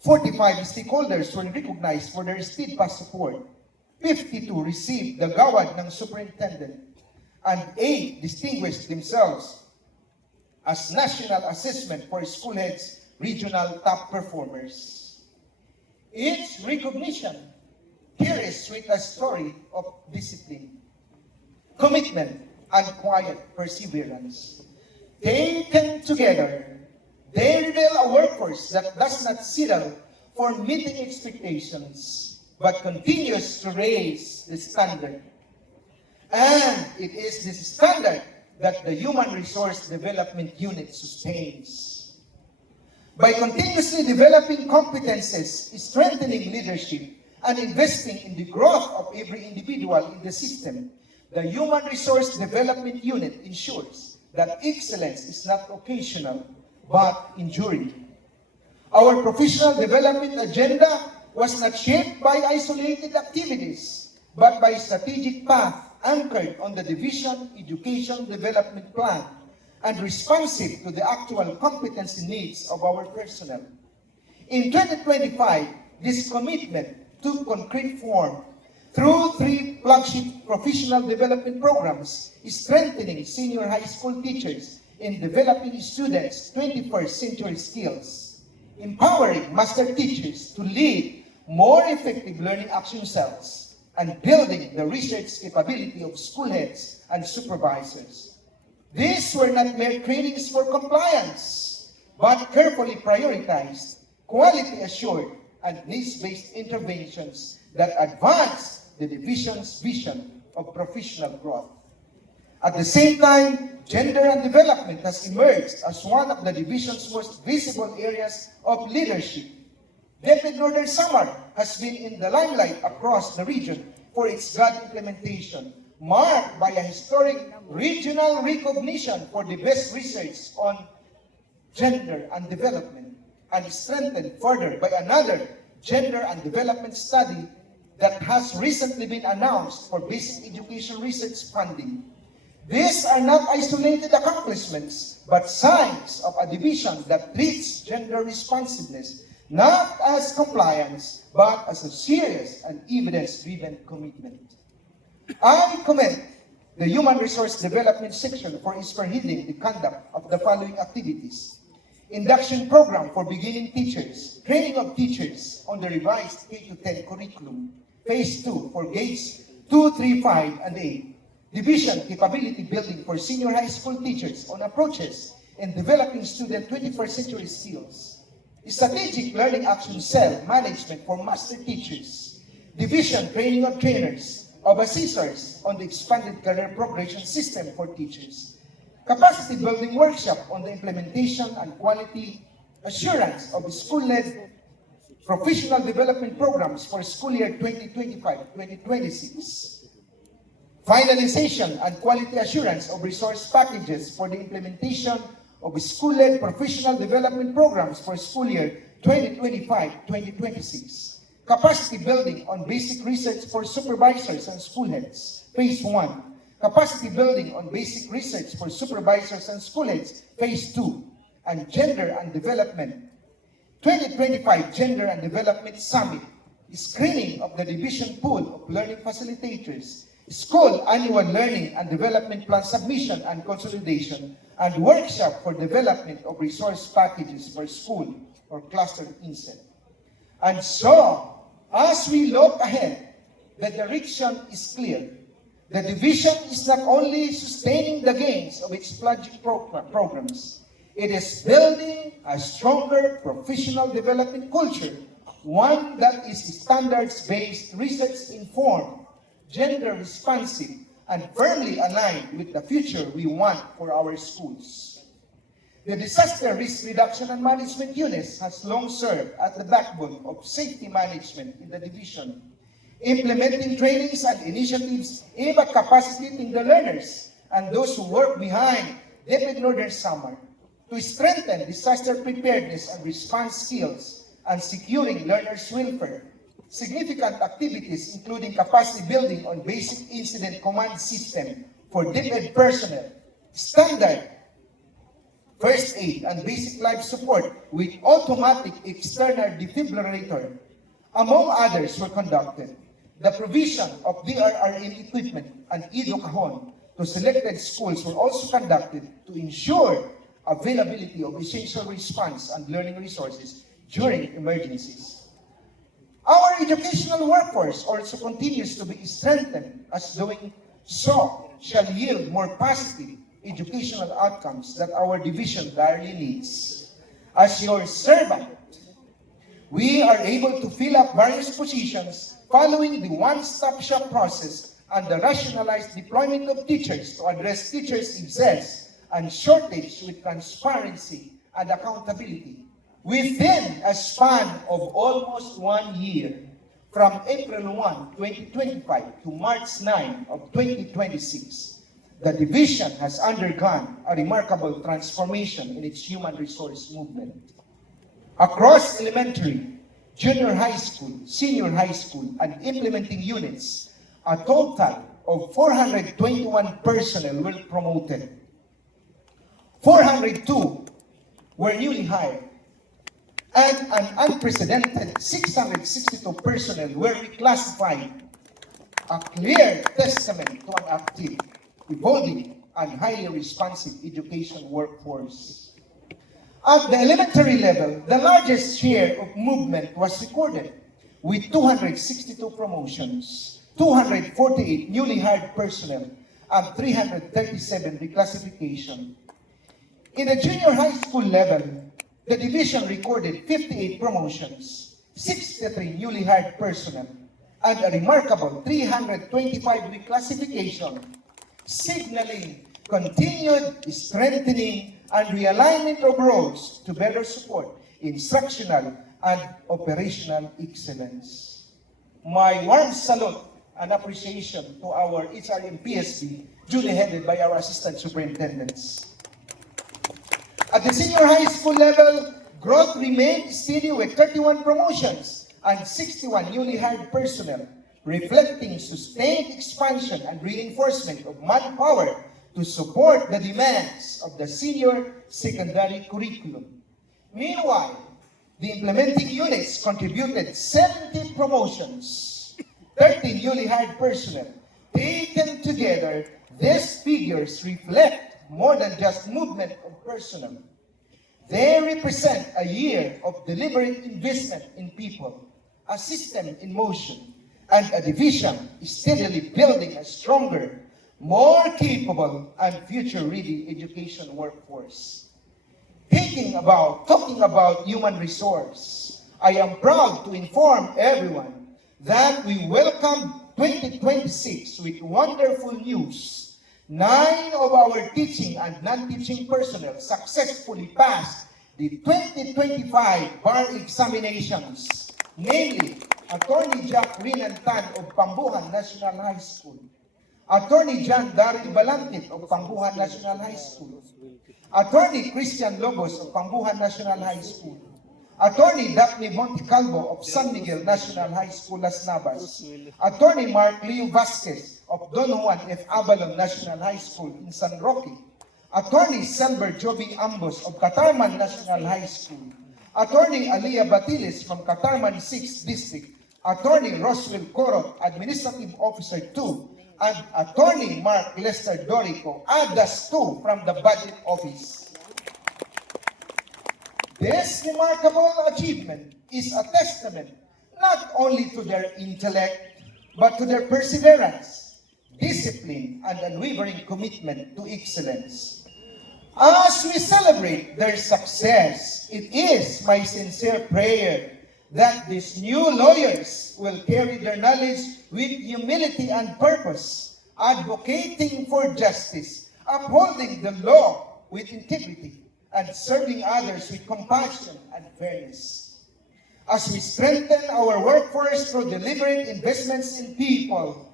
45 stakeholders were recognized for their steadfast support. 52 received the Gawad ng Superintendent, and 8 distinguished themselves as National Assessment for School Heads Regional Top Performers. Each recognition carries with a story of discipline, commitment, and quiet perseverance. Taken together, they reveal a workforce that does not settle for meeting expectations, but continues to raise the standard. And it is this standard that the Human Resource Development Unit sustains. By continuously developing competences, strengthening leadership, and investing in the growth of every individual in the system, the Human Resource Development Unit ensures that excellence is not occasional, but enduring. Our professional development agenda was not shaped by isolated activities, but by a strategic path anchored on the Division Education Development Plan and responsive to the actual competency needs of our personnel. In 2025, this commitment took concrete form through 3 flagship professional development programs, strengthening senior high school teachers in developing students' 21st century skills, empowering master teachers to lead more effective learning action cells, and building the research capability of school heads and supervisors. These were not mere trainings for compliance, but carefully prioritized, quality assured, and needs-based interventions that advance the division's vision of professional growth. At the same time, gender and development has emerged as one of the division's most visible areas of leadership. DepEd Northern Samar has been in the limelight across the region for its GAD implementation, marked by a historic regional recognition for the best research on gender and development, and strengthened further by another gender and development study that has recently been announced for basic education research funding. These are not isolated accomplishments, but signs of a division that treats gender responsiveness not as compliance, but as a serious and evidence-driven commitment. I commend the Human Resource Development section for spearheading the conduct of the following activities: induction program for beginning teachers, training of teachers on the revised K-10 curriculum, phase 2 for grades 2, 3, 5, and 8, division capability building for senior high school teachers on approaches in developing student 21st century skills, strategic learning action cell management for master teachers, division training of trainers, of assessors on the expanded career progression system for teachers, capacity building workshop on the implementation and quality assurance of school-led professional development programs for school year 2025-2026, finalization and quality assurance of resource packages for the implementation of school-led professional development programs for school year 2025-2026, capacity building on basic research for supervisors and school heads, phase 1, capacity building on basic research for supervisors and school heads, phase 2, and Gender and Development 2025 Gender and Development Summit, screening of the division pool of learning facilitators, school annual learning and development plan submission and consolidation, and workshop for development of resource packages for school or cluster inset. And so, as we look ahead, the direction is clear. The division is not only sustaining the gains of its flagship programs, it is building a stronger professional development culture, one that is standards-based, research-informed, gender-responsive, and firmly aligned with the future we want for our schools. The Disaster Risk Reduction and Management Unit has long served as the backbone of safety management in the division, implementing trainings and initiatives aimed at capacitating the learners and those who work behind DepEd Northern Samar to strengthen disaster preparedness and response skills and securing learners' welfare. Significant activities including capacity building on basic incident command system for DepEd personnel, standard first aid and basic life support with automatic external defibrillator, among others, were conducted. The provision of DRRM equipment and EduCajon to selected schools were also conducted to ensure availability of essential response and learning resources during emergencies. Our educational workforce also continues to be strengthened, as doing so shall yield more positive educational outcomes that our division direly needs. As your servant, we are able to fill up various positions following the one-stop shop process and the rationalized deployment of teachers to address teachers' excess and shortage with transparency and accountability within a span of almost 1 year, from April 1, 2025 to March 9 of 2026. The division has undergone a remarkable transformation in its human resource movement. Across elementary, junior high school, senior high school, and implementing units, a total of 421 personnel were promoted. 402 were newly hired, and an unprecedented 662 personnel were reclassified, a clear testament to an active, evolving, and highly responsive education workforce. At the elementary level, the largest share of movement was recorded, with 262 promotions, 248 newly hired personnel, and 337 reclassification. In the junior high school level, the division recorded 58 promotions, 63 newly hired personnel, and a remarkable 325 reclassification, signaling continued strengthening and realignment of roles to better support instructional and operational excellence. My warm salute and appreciation to our HRM PSB, duly headed by our assistant superintendents. At the senior high school level, growth remained steady with 31 promotions and 61 newly hired personnel, reflecting sustained expansion and reinforcement of manpower to support the demands of the senior secondary curriculum. Meanwhile, the implementing units contributed 70 promotions, 13 newly hired personnel. Taken together, these figures reflect more than just movement of personnel. They represent a year of deliberate investment in people, a system in motion, and a division steadily building a stronger, more capable, and future-ready education workforce. Talking about human resource, I am proud to inform everyone that we welcome 2026 with wonderful news. 9 of our teaching and non-teaching personnel successfully passed the 2025 bar examinations, namely Attorney Jack Rinantan of Pambuhan National High School, Attorney John Daryl Balantit of Pambuhan National High School, Attorney Christian Lobos of Pambuhan National High School, Attorney Daphne Montecalvo of San Miguel National High School, Las Navas, Attorney Mark Leo Vasquez of Don Juan F. Abalon National High School in San Roque, Attorney Selber Joby Ambos of Catarman National High School, Attorney Alia Batiles from Catarman 6th District, Attorney Roswell Corot, Administrative Officer 2, and Attorney Mark Lester Dorico, ADAS 2 from the Budget Office. This remarkable achievement is a testament not only to their intellect, but to their perseverance, discipline, and unwavering commitment to excellence. As we celebrate their success, it is my sincere prayer that these new lawyers will carry their knowledge with humility and purpose, advocating for justice, upholding the law with integrity, and serving others with compassion and fairness. As we strengthen our workforce through deliberate investments in people,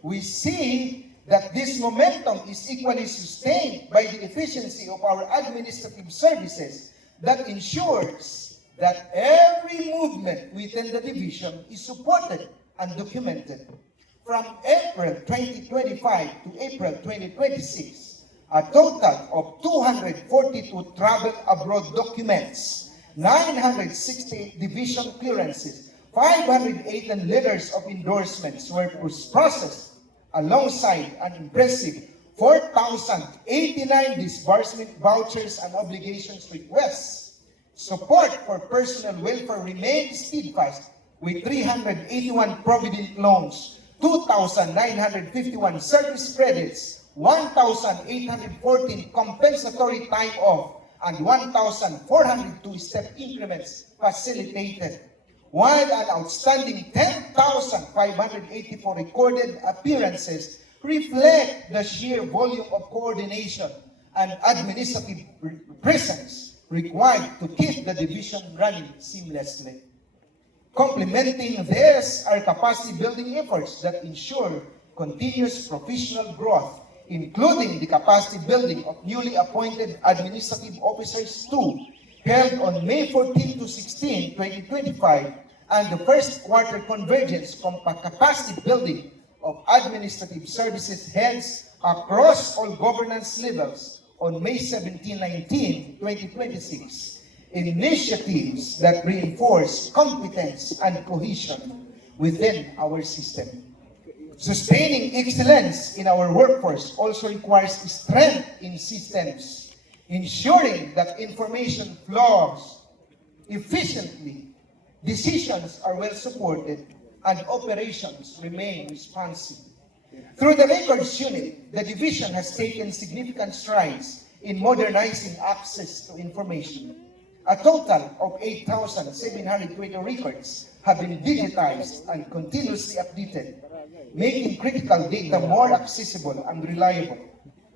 we see that this momentum is equally sustained by the efficiency of our administrative services that ensures that every movement within the division is supported and documented. From April 2025 to April 2026, a total of 242 travel abroad documents, 968 division clearances, 508 letters of endorsements were processed alongside an impressive 4,089 disbursement vouchers and obligations requests. Support for personal welfare remained steadfast with 381 provident loans, 2,951 service credits, 1,814 compensatory time off, and 1,402 step increments facilitated, while an outstanding 10,584 recorded appearances reflect the sheer volume of coordination and administrative presence required to keep the division running seamlessly. Complementing this are capacity building efforts that ensure continuous professional growth, including the capacity building of newly appointed administrative officers 2, held on May 14 to 16, 2025, and the first quarter convergence from capacity building of administrative services heads across all governance levels on May 17-19, 2026. Initiatives that reinforce competence and cohesion within our system. Sustaining excellence in our workforce also requires strength in systems, ensuring that information flows efficiently, decisions are well supported, and operations remain responsive. Through the records unit, the division has taken significant strides in modernizing access to information. A total of 8,720 records have been digitized and continuously updated, making critical data more accessible and reliable.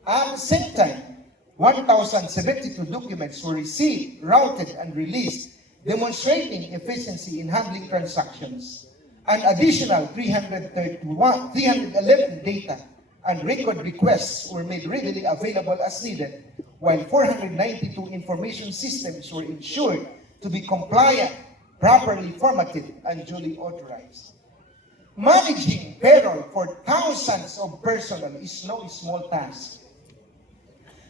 At the same time, 1,072 documents were received, routed, and released, demonstrating efficiency in handling transactions. An additional 311 data and record requests were made readily available as needed, while 492 information systems were ensured to be compliant, properly formatted, and duly authorized. Managing payroll for thousands of personnel is no small task.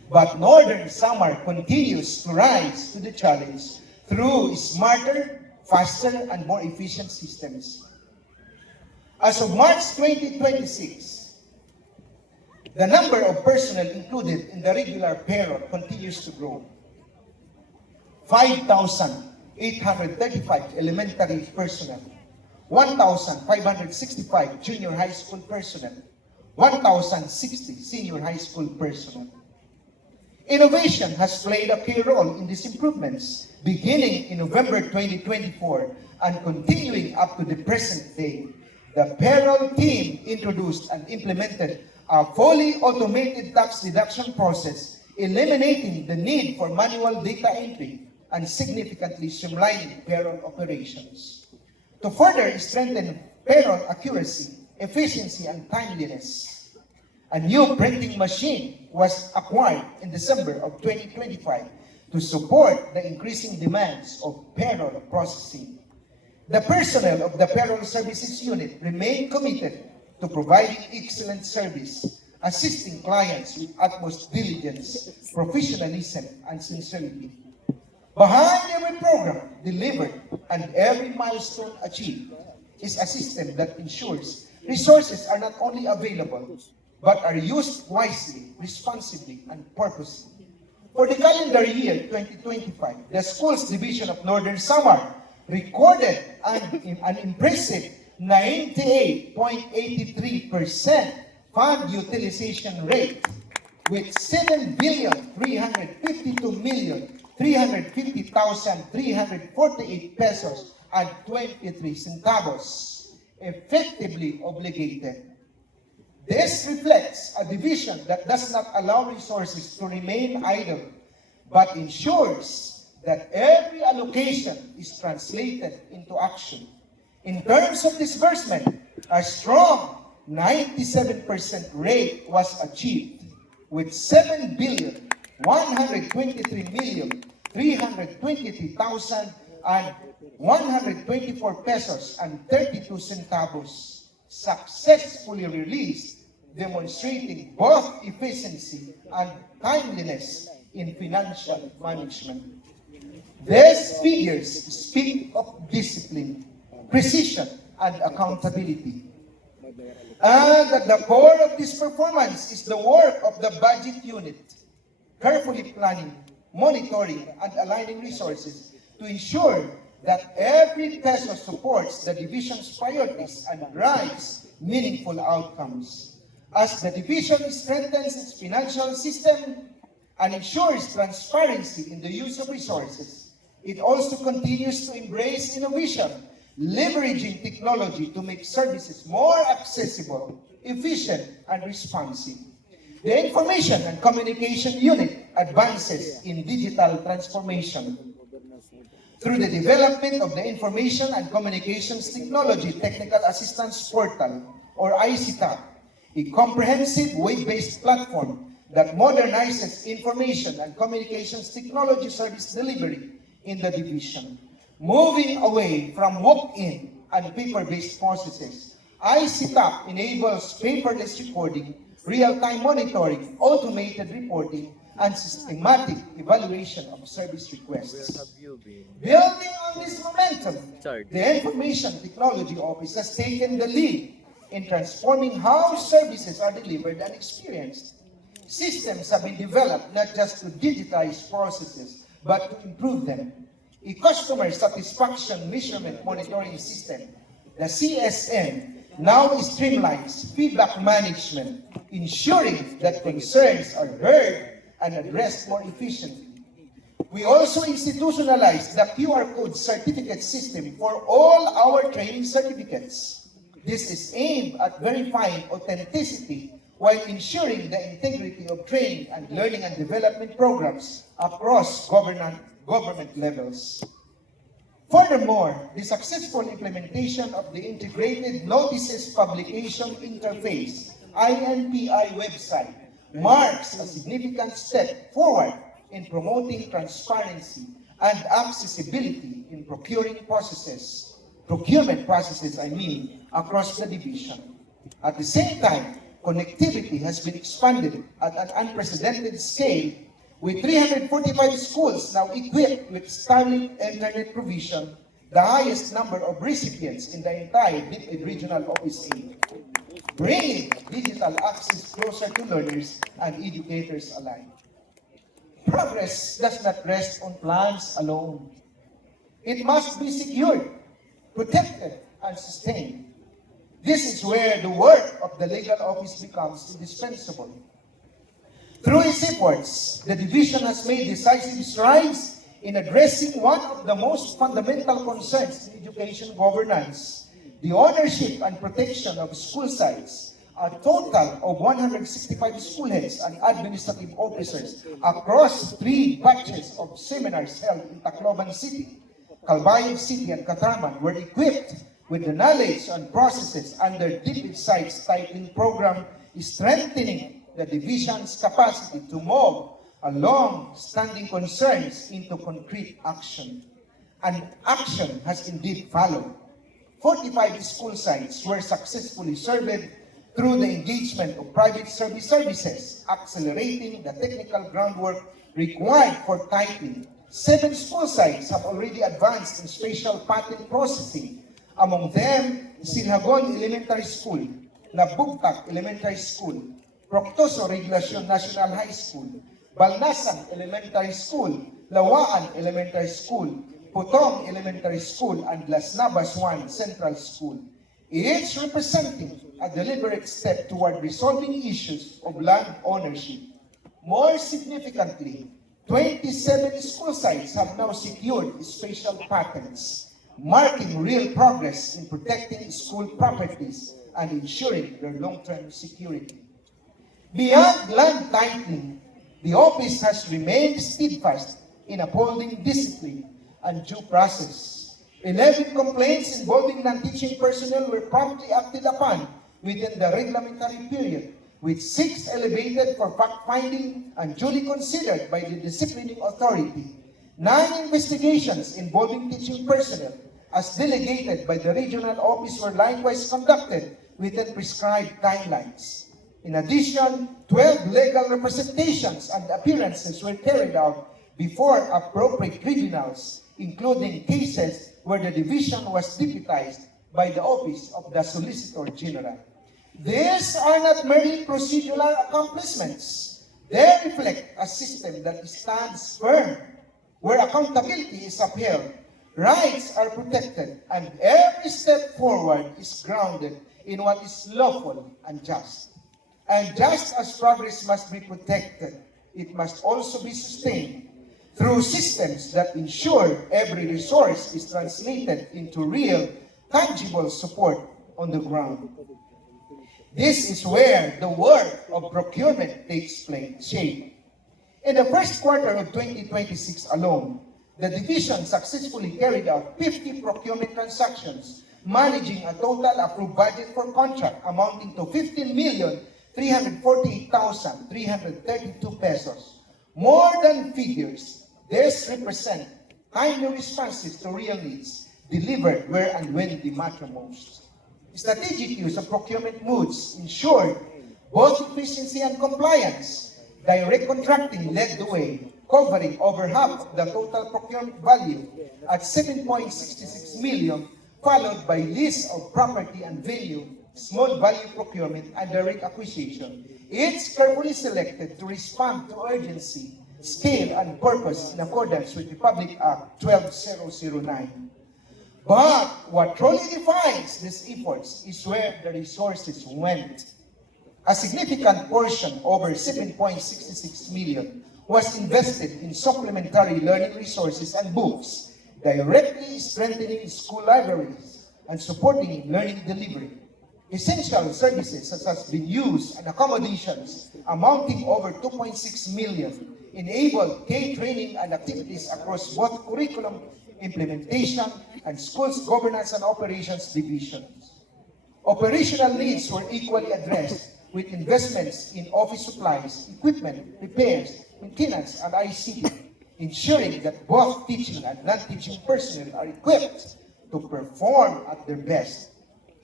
But Northern Samar continues to rise to the challenge through smarter, faster, and more efficient systems. As of March 2026, the number of personnel included in the regular payroll continues to grow. 5,835 elementary personnel, 1,565 junior high school personnel, 1,060 senior high school personnel. Innovation has played a key role in these improvements, beginning in November 2024 and continuing up to the present day. The payroll team introduced and implemented a fully automated tax deduction process, eliminating the need for manual data entry and significantly streamlining payroll operations. To further strengthen payroll accuracy, efficiency, and timeliness, a new printing machine was acquired in December of 2025 to support the increasing demands of payroll processing. The personnel of the Payroll Services Unit remain committed to providing excellent service, assisting clients with utmost diligence, professionalism, and sincerity. Behind every program delivered and every milestone achieved is a system that ensures resources are not only available, but are used wisely, responsibly, and purposefully. For the calendar year 2025, the Schools Division of Northern Samar recorded an impressive 98.83% fund utilization rate with 7,352,350,348 pesos and 23 centavos effectively obligated. This reflects a division that does not allow resources to remain idle, but ensures that every allocation is translated into action. In terms of disbursement, a strong 97% rate was achieved, with 7,123,323,124 pesos and 32 centavos successfully released, demonstrating both efficiency and timeliness in financial management. These figures speak of discipline, precision, and accountability. And at the core of this performance is the work of the budget unit, carefully planning, monitoring, and aligning resources to ensure that every peso supports the division's priorities and drives meaningful outcomes. As the division strengthens its financial system and ensures transparency in the use of resources, it also continues to embrace innovation, leveraging technology to make services more accessible, efficient, and responsive. The Information and Communication Unit advances in digital transformation through the development of the Information and Communications Technology Technical Assistance Portal, or ICTAP, a comprehensive web-based platform that modernizes information and communications technology service delivery in the division. Moving away from walk-in and paper-based processes, ICTAP enables paperless recording, real-time monitoring, automated reporting, and systematic evaluation of service requests. Building on this momentum, the Information Technology Office has taken the lead in transforming how services are delivered and experienced. Systems have been developed not just to digitize processes, but to improve them. A customer satisfaction measurement monitoring system, the CSM, now streamlines feedback management, ensuring that concerns are heard and addressed more efficiently. We also institutionalized the QR code certificate system for all our training certificates. This is aimed at verifying authenticity while ensuring the integrity of training and learning and development programs across government levels. Furthermore, the successful implementation of the Integrated Notices Publication Interface, INPI website, marks a significant step forward in promoting transparency and accessibility in procurement processes, across the division. At the same time, connectivity has been expanded at an unprecedented scale, with 345 schools now equipped with Starlink internet provision, the highest number of recipients in the entire DepEd Regional Office aid, bringing digital access closer to learners and educators alike. Progress does not rest on plans alone. It must be secured, protected, and sustained. This is where the work of the legal office becomes indispensable. Through its efforts, the division has made decisive strides in addressing one of the most fundamental concerns in education governance, the ownership and protection of school sites. A total of 165 school heads and administrative officers across 3 batches of seminars held in Tacloban City, Calbayog City, and Catarman were equipped with the knowledge and processes under DepEd Sites Titling Program, strengthening the division's capacity to move long-standing concerns into concrete action. And action has indeed followed. 45 school sites were successfully served through the engagement of private services, accelerating the technical groundwork required for titling. 7 school sites have already advanced in spatial patent processing. Among them, Sinhagon Elementary School, Nabugtak Elementary School, Proctoso Regulacion National High School, Balnasan Elementary School, Lawaan Elementary School, Putong Elementary School, and Las Navas 1 Central School, each representing a deliberate step toward resolving issues of land ownership. More significantly, 27 school sites have now secured spatial patents, marking real progress in protecting school properties and ensuring their long-term security. Beyond land titling, the office has remained steadfast in upholding discipline and due process. 11 complaints involving non-teaching personnel were promptly acted upon within the reglementary period, with 6 elevated for fact-finding and duly considered by the disciplining authority. 9 investigations involving teaching personnel, as delegated by the regional office, were likewise conducted within prescribed timelines. In addition, 12 legal representations and appearances were carried out before appropriate tribunals, including cases where the division was deputized by the Office of the Solicitor General. These are not merely procedural accomplishments. They reflect a system that stands firm, where accountability is upheld, rights are protected, and every step forward is grounded in what is lawful and just. And just as progress must be protected, it must also be sustained through systems that ensure every resource is translated into real, tangible support on the ground. This is where the work of procurement takes shape. In the first quarter of 2026 alone, the division successfully carried out 50 procurement transactions, managing a total approved budget for contract amounting to 15,348,332 pesos. More than figures, this represents timely responses to real needs, delivered where and when they matter most. Strategic use of procurement modes ensured both efficiency and compliance. Direct contracting led the way, covering over half of the total procurement value at 7.66 million, followed by lease of property and venue, small value procurement, and direct acquisition. It's carefully selected to respond to urgency, scale, and purpose in accordance with Republic Act 12009. But what truly defines these efforts is where the resources went. A significant portion, over 7.66 million, was invested in supplementary learning resources and books, directly strengthening school libraries and supporting learning delivery. Essential services such as venues and accommodations amounting over 2.6 million enabled K-training and activities across both curriculum implementation and schools governance and operations divisions. Operational needs were equally addressed with investments in office supplies, equipment, repairs, maintenance, and ICT, ensuring that both teaching and non-teaching personnel are equipped to perform at their best.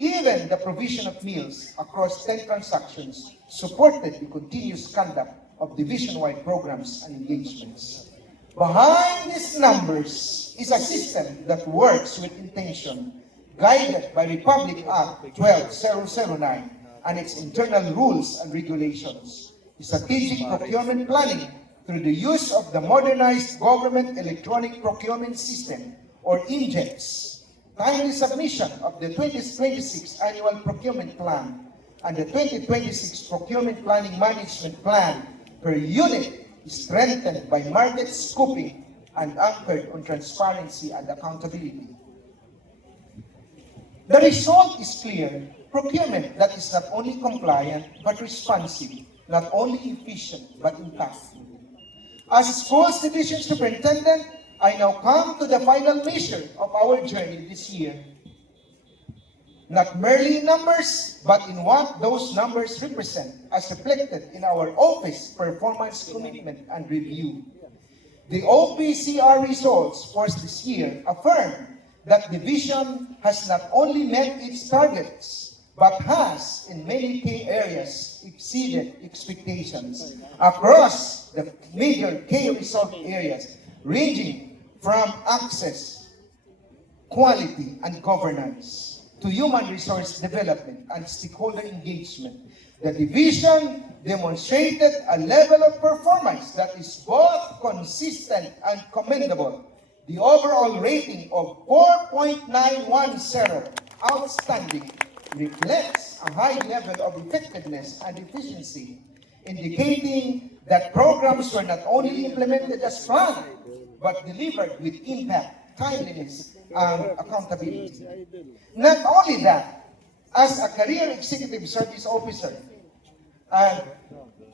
Even the provision of meals across 10 transactions supported the continuous conduct of division-wide programs and engagements. Behind these numbers is a system that works with intention, guided by Republic Act 12009 and its internal rules and regulations. Strategic procurement planning through the use of the modernized Government Electronic Procurement System, or INGEPS, timely submission of the 2026 Annual Procurement Plan and the 2026 Procurement Planning Management Plan per unit is strengthened by market scoping and anchored on transparency and accountability. The result is clear: procurement that is not only compliant but responsive, not only efficient but impactful. As Schools Division Superintendent, I now come to the final measure of our journey this year. Not merely in numbers, but in what those numbers represent as reflected in our office performance commitment and review. The OPCR results for this year affirm that division has not only met its targets, but has, in many key areas, exceeded expectations across the major key result areas, ranging from access, quality, and governance to human resource development and stakeholder engagement. The division demonstrated a level of performance that is both consistent and commendable. The overall rating of 4.910, outstanding, reflects a high level of effectiveness and efficiency, indicating that programs were not only implemented as planned, but delivered with impact, timeliness, and accountability. Not only that, as a career executive service officer and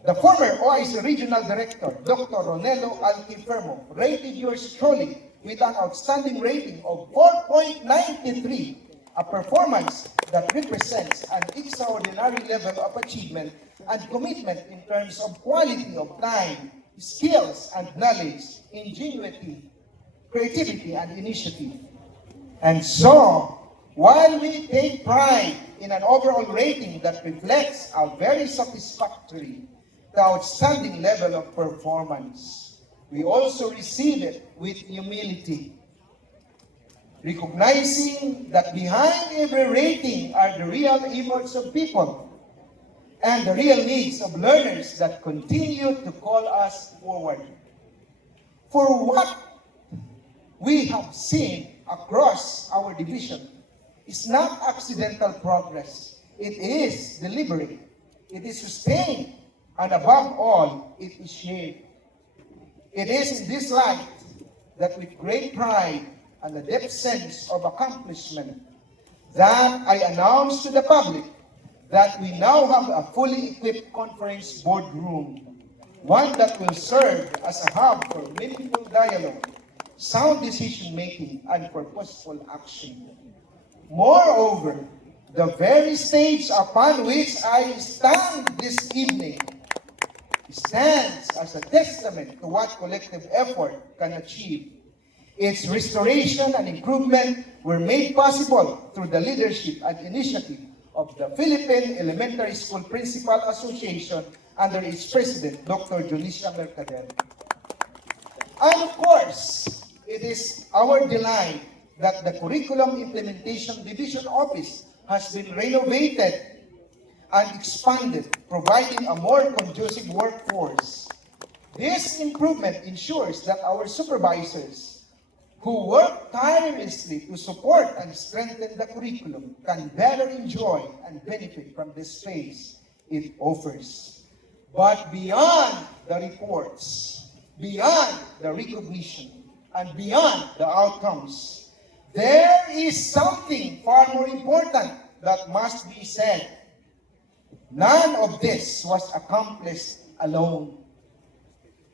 the former OIC Regional Director, Dr. Ronelo Altifermo, rated yours truly with an outstanding rating of 4.93, a performance that represents an extraordinary level of achievement and commitment in terms of quality of time, skills and knowledge, ingenuity, creativity, and initiative. And so, while we take pride in an overall rating that reflects a very satisfactory to outstanding level of performance, we also receive it with humility, recognizing that behind every rating are the real efforts of people and the real needs of learners that continue to call us forward. For what we have seen across our division is not accidental progress. It is deliberate, it is sustained, and above all, it is shared. It is in this light that with great pride and a deep sense of accomplishment that I announce to the public that we now have a fully equipped conference boardroom, one that will serve as a hub for meaningful dialogue, sound decision-making, and purposeful action. Moreover, the very stage upon which I stand this evening stands as a testament to what collective effort can achieve. Its restoration and improvement were made possible through the leadership and initiative of the Philippine Elementary School Principal Association under its president, Dr. Junicia Mercader. And of course, it is our delight that the Curriculum Implementation Division Office has been renovated and expanded, providing a more conducive workforce. This improvement ensures that our supervisors who work tirelessly to support and strengthen the curriculum can better enjoy and benefit from the space it offers. But beyond the reports, beyond the recognition, and beyond the outcomes, there is something far more important that must be said. None of this was accomplished alone.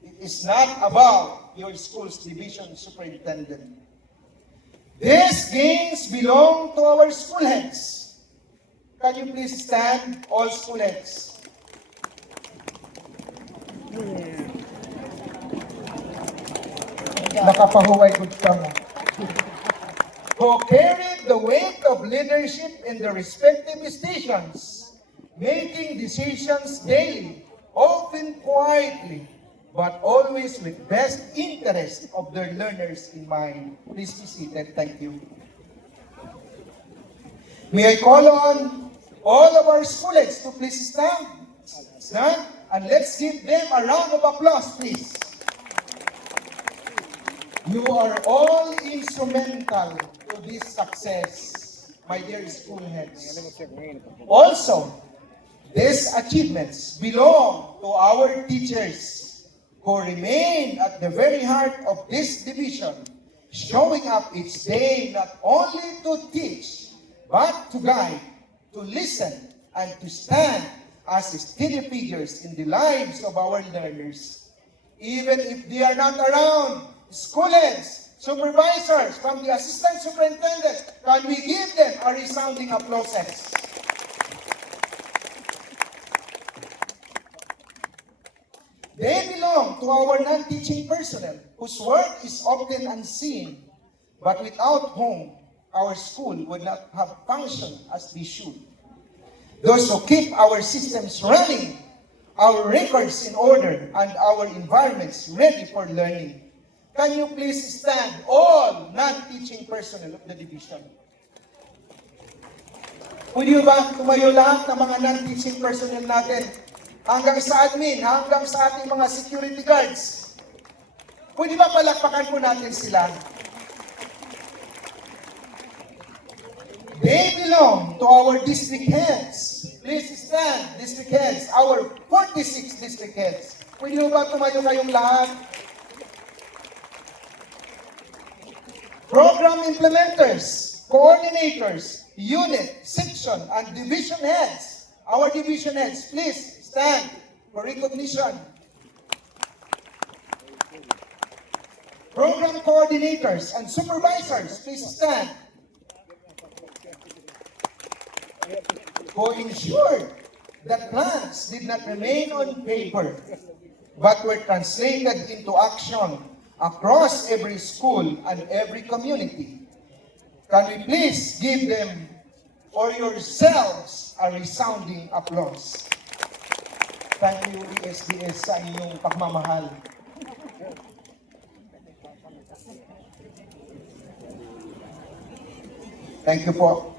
It is not about your school's division superintendent. These gains belong to our school heads. Can you please stand, all school heads? Nakapahuway good ka mo. who carried the weight of leadership in their respective stations, making decisions daily, often quietly, but always with best interest of their learners in mind. Please be seated. Thank you. May I call on all of our students to please stand. Stand, and let's give them a round of applause, please. You are all instrumental to this success, my dear school heads. Also, these achievements belong to our teachers who remain at the very heart of this division, showing up each day not only to teach, but to guide, to listen, and to stand as steady figures in the lives of our learners. Even if they are not around, school heads, supervisors, from the assistant superintendent, can we give them a resounding applause? They belong to our non-teaching personnel, whose work is often unseen, but without whom our school would not have functioned as they should. Those who keep our systems running, our records in order, and our environments ready for learning. Can you please stand, all non-teaching personnel of the division? Pwede ba tumayo lahat ng mga non-teaching personnel natin? Hanggang sa admin, hanggang sa ating mga security guards. Pwede ba palakpakan po natin sila? They belong to our district heads. Please stand, district heads, our 46 district heads. Pwede ba tumayo kayong lahat? Program implementers, coordinators, unit, section, and division heads. Our division heads, please stand for recognition. Program coordinators and supervisors, please stand. Who ensured that plans did not remain on paper, but were translated into action across every school and every community. Can we please give them or yourselves a resounding applause? Thank you, ESDS, sa inyong pagmamahal. Thank you po.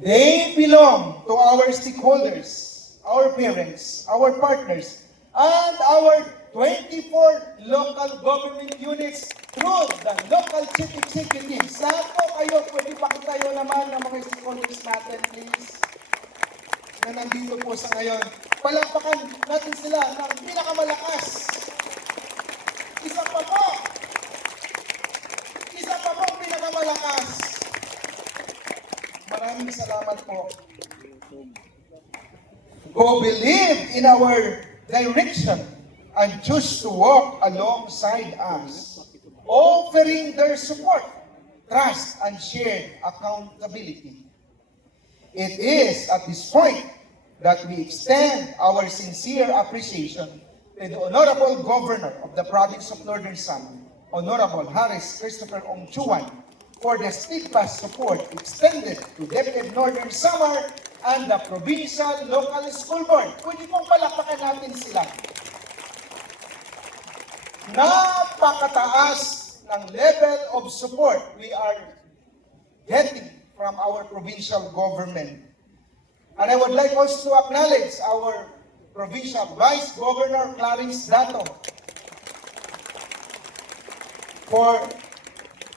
They belong to our stakeholders, our parents, our partners, and our 24 local government units through the local chief executives. Lahat po kayo, pwede pakitayo naman ng mga stakeholders natin, please, na nandito po sa ngayon. Palakpakan natin sila ng pinakamalakas. Isa pa po pinakamalakas. Maraming salamat po. Who believe in our direction and choose to walk alongside us, offering their support, trust, and shared accountability. It is at this point that we extend our sincere appreciation to the Honorable Governor of the Province of Northern Samar, Honorable Harris Christopher Ongchuan, for the steadfast support extended to DepEd Northern Samar and the Provincial Local School Board. Pwede pong palakpakan natin sila. Napakataas ng level of support we are getting from our provincial government. And I would like also to acknowledge our Provincial Vice Governor Clarence Dato for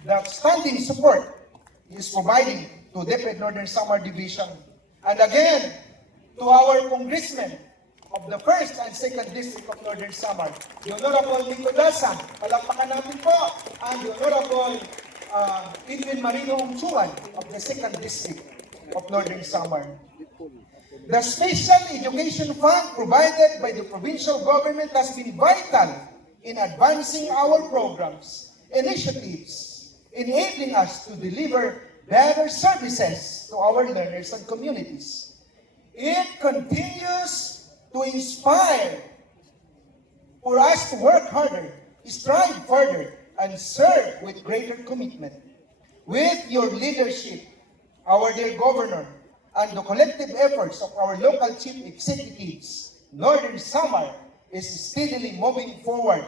the outstanding support he is providing to DepEd Northern Samar Division. And again, to our congressmen of the 1st and 2nd District of Northern Samar, the Honorable Nico Dasa, palakpakan natin po, and the Honorable Edwin Marino Ongchuan of the 2nd District of Northern Samar. The Special Education Fund provided by the provincial government has been vital in advancing our programs, initiatives, enabling us to deliver better services to our learners and communities. It continues to inspire for us to work harder, strive further, and serve with greater commitment. With your leadership, our dear Governor, and the collective efforts of our local chief executives, Northern Samar is steadily moving forward,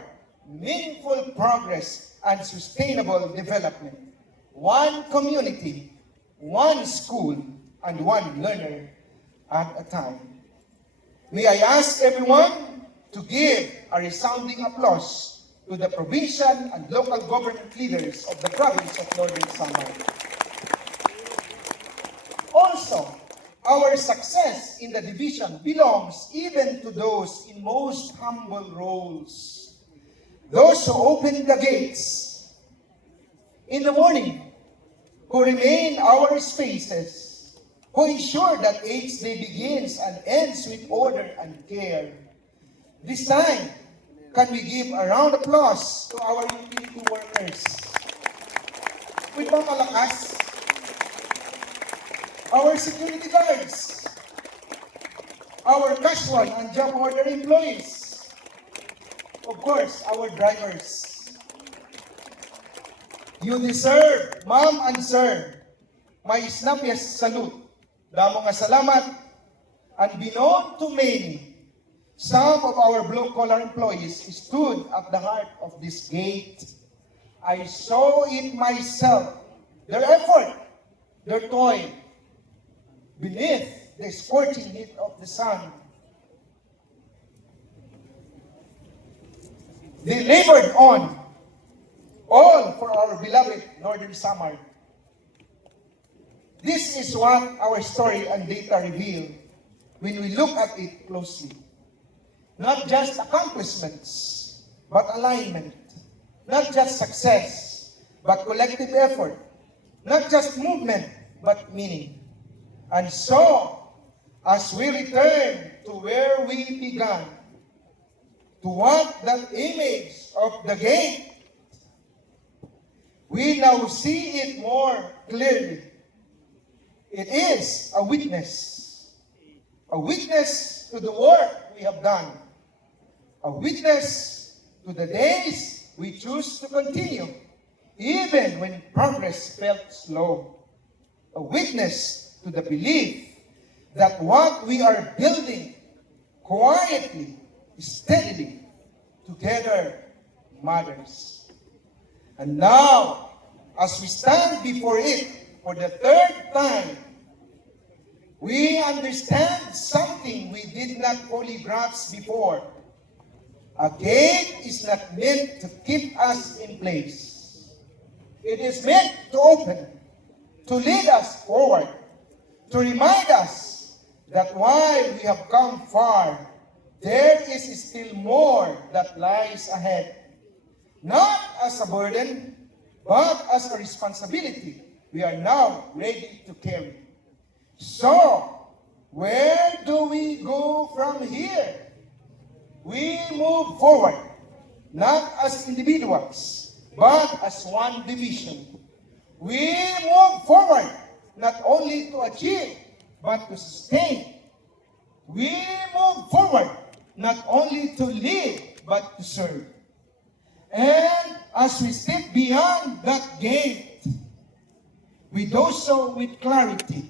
meaningful progress and sustainable development. One community, one school, and one learner at a time. May I ask everyone to give a resounding applause to the provincial and local government leaders of the province of Northern Samar. Also, our success in the division belongs even to those in most humble roles. Those who open the gates in the morning, who remain our spaces, who ensure that each day begins and ends with order and care. This time, can we give a round of applause to our utility workers? With mga malakas, our security guards, our casual and job order employees, of course, our drivers. You deserve, ma'am and sir, my snappiest salute. Damo nga salamat, and beknown to many, some of our blue-collar employees stood at the heart of this gate. I saw it myself, their effort, their toil, beneath the scorching heat of the sun. They labored on, all for our beloved Northern Samar. This is what our story and data reveal when we look at it closely. Not just accomplishments, but alignment. Not just success, but collective effort. Not just movement, but meaning. And so, as we return to where we began, to what that image of the gate, we now see it more clearly. It is a witness to the work we have done, a witness to the days we choose to continue, even when progress felt slow, a witness to the belief that what we are building quietly, steadily, together matters. And now, as we stand before it for the third time, we understand something we did not fully grasp before. A gate is not meant to keep us in place. It is meant to open, to lead us forward, to remind us that while we have come far, there is still more that lies ahead. Not as a burden, but as a responsibility we are now ready to carry. So, where do we go from here? We move forward, not as individuals, but as one division. We move forward, not only to achieve, but to sustain. We move forward, not only to lead, but to serve. And as we step beyond that gate, we do so with clarity,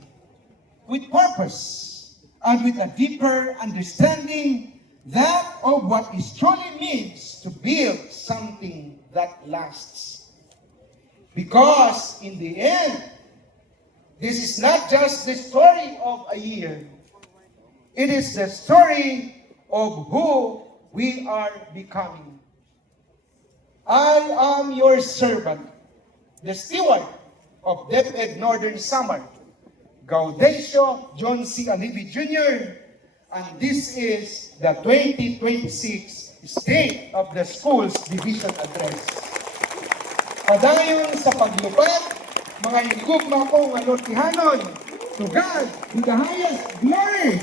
with purpose, and with a deeper understanding that of what it truly means to build something that lasts. Because in the end, this is not just the story of a year. It is the story of who we are becoming. I am your servant, the steward of DepEd Northern Samar, Gaudencio John C. Alivi Jr., and this is the 2026 State of the Schools Division Address. Padayon sa paglupad, mga higugma kong Anortihanon, to God in the highest glory.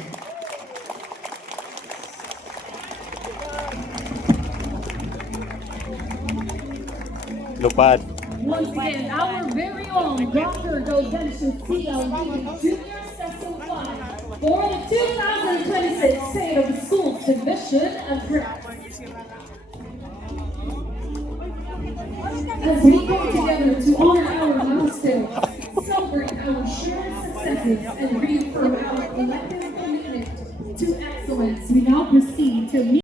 Lupad. Once again, our very own Dr. Gaudencio C. Alivi Jr. Session 5 for the 2026 State of the Schools Division Address. As we come together to honor our milestone still, celebrate our shared successes and reaffirm our collective commitment to excellence. We now proceed to meet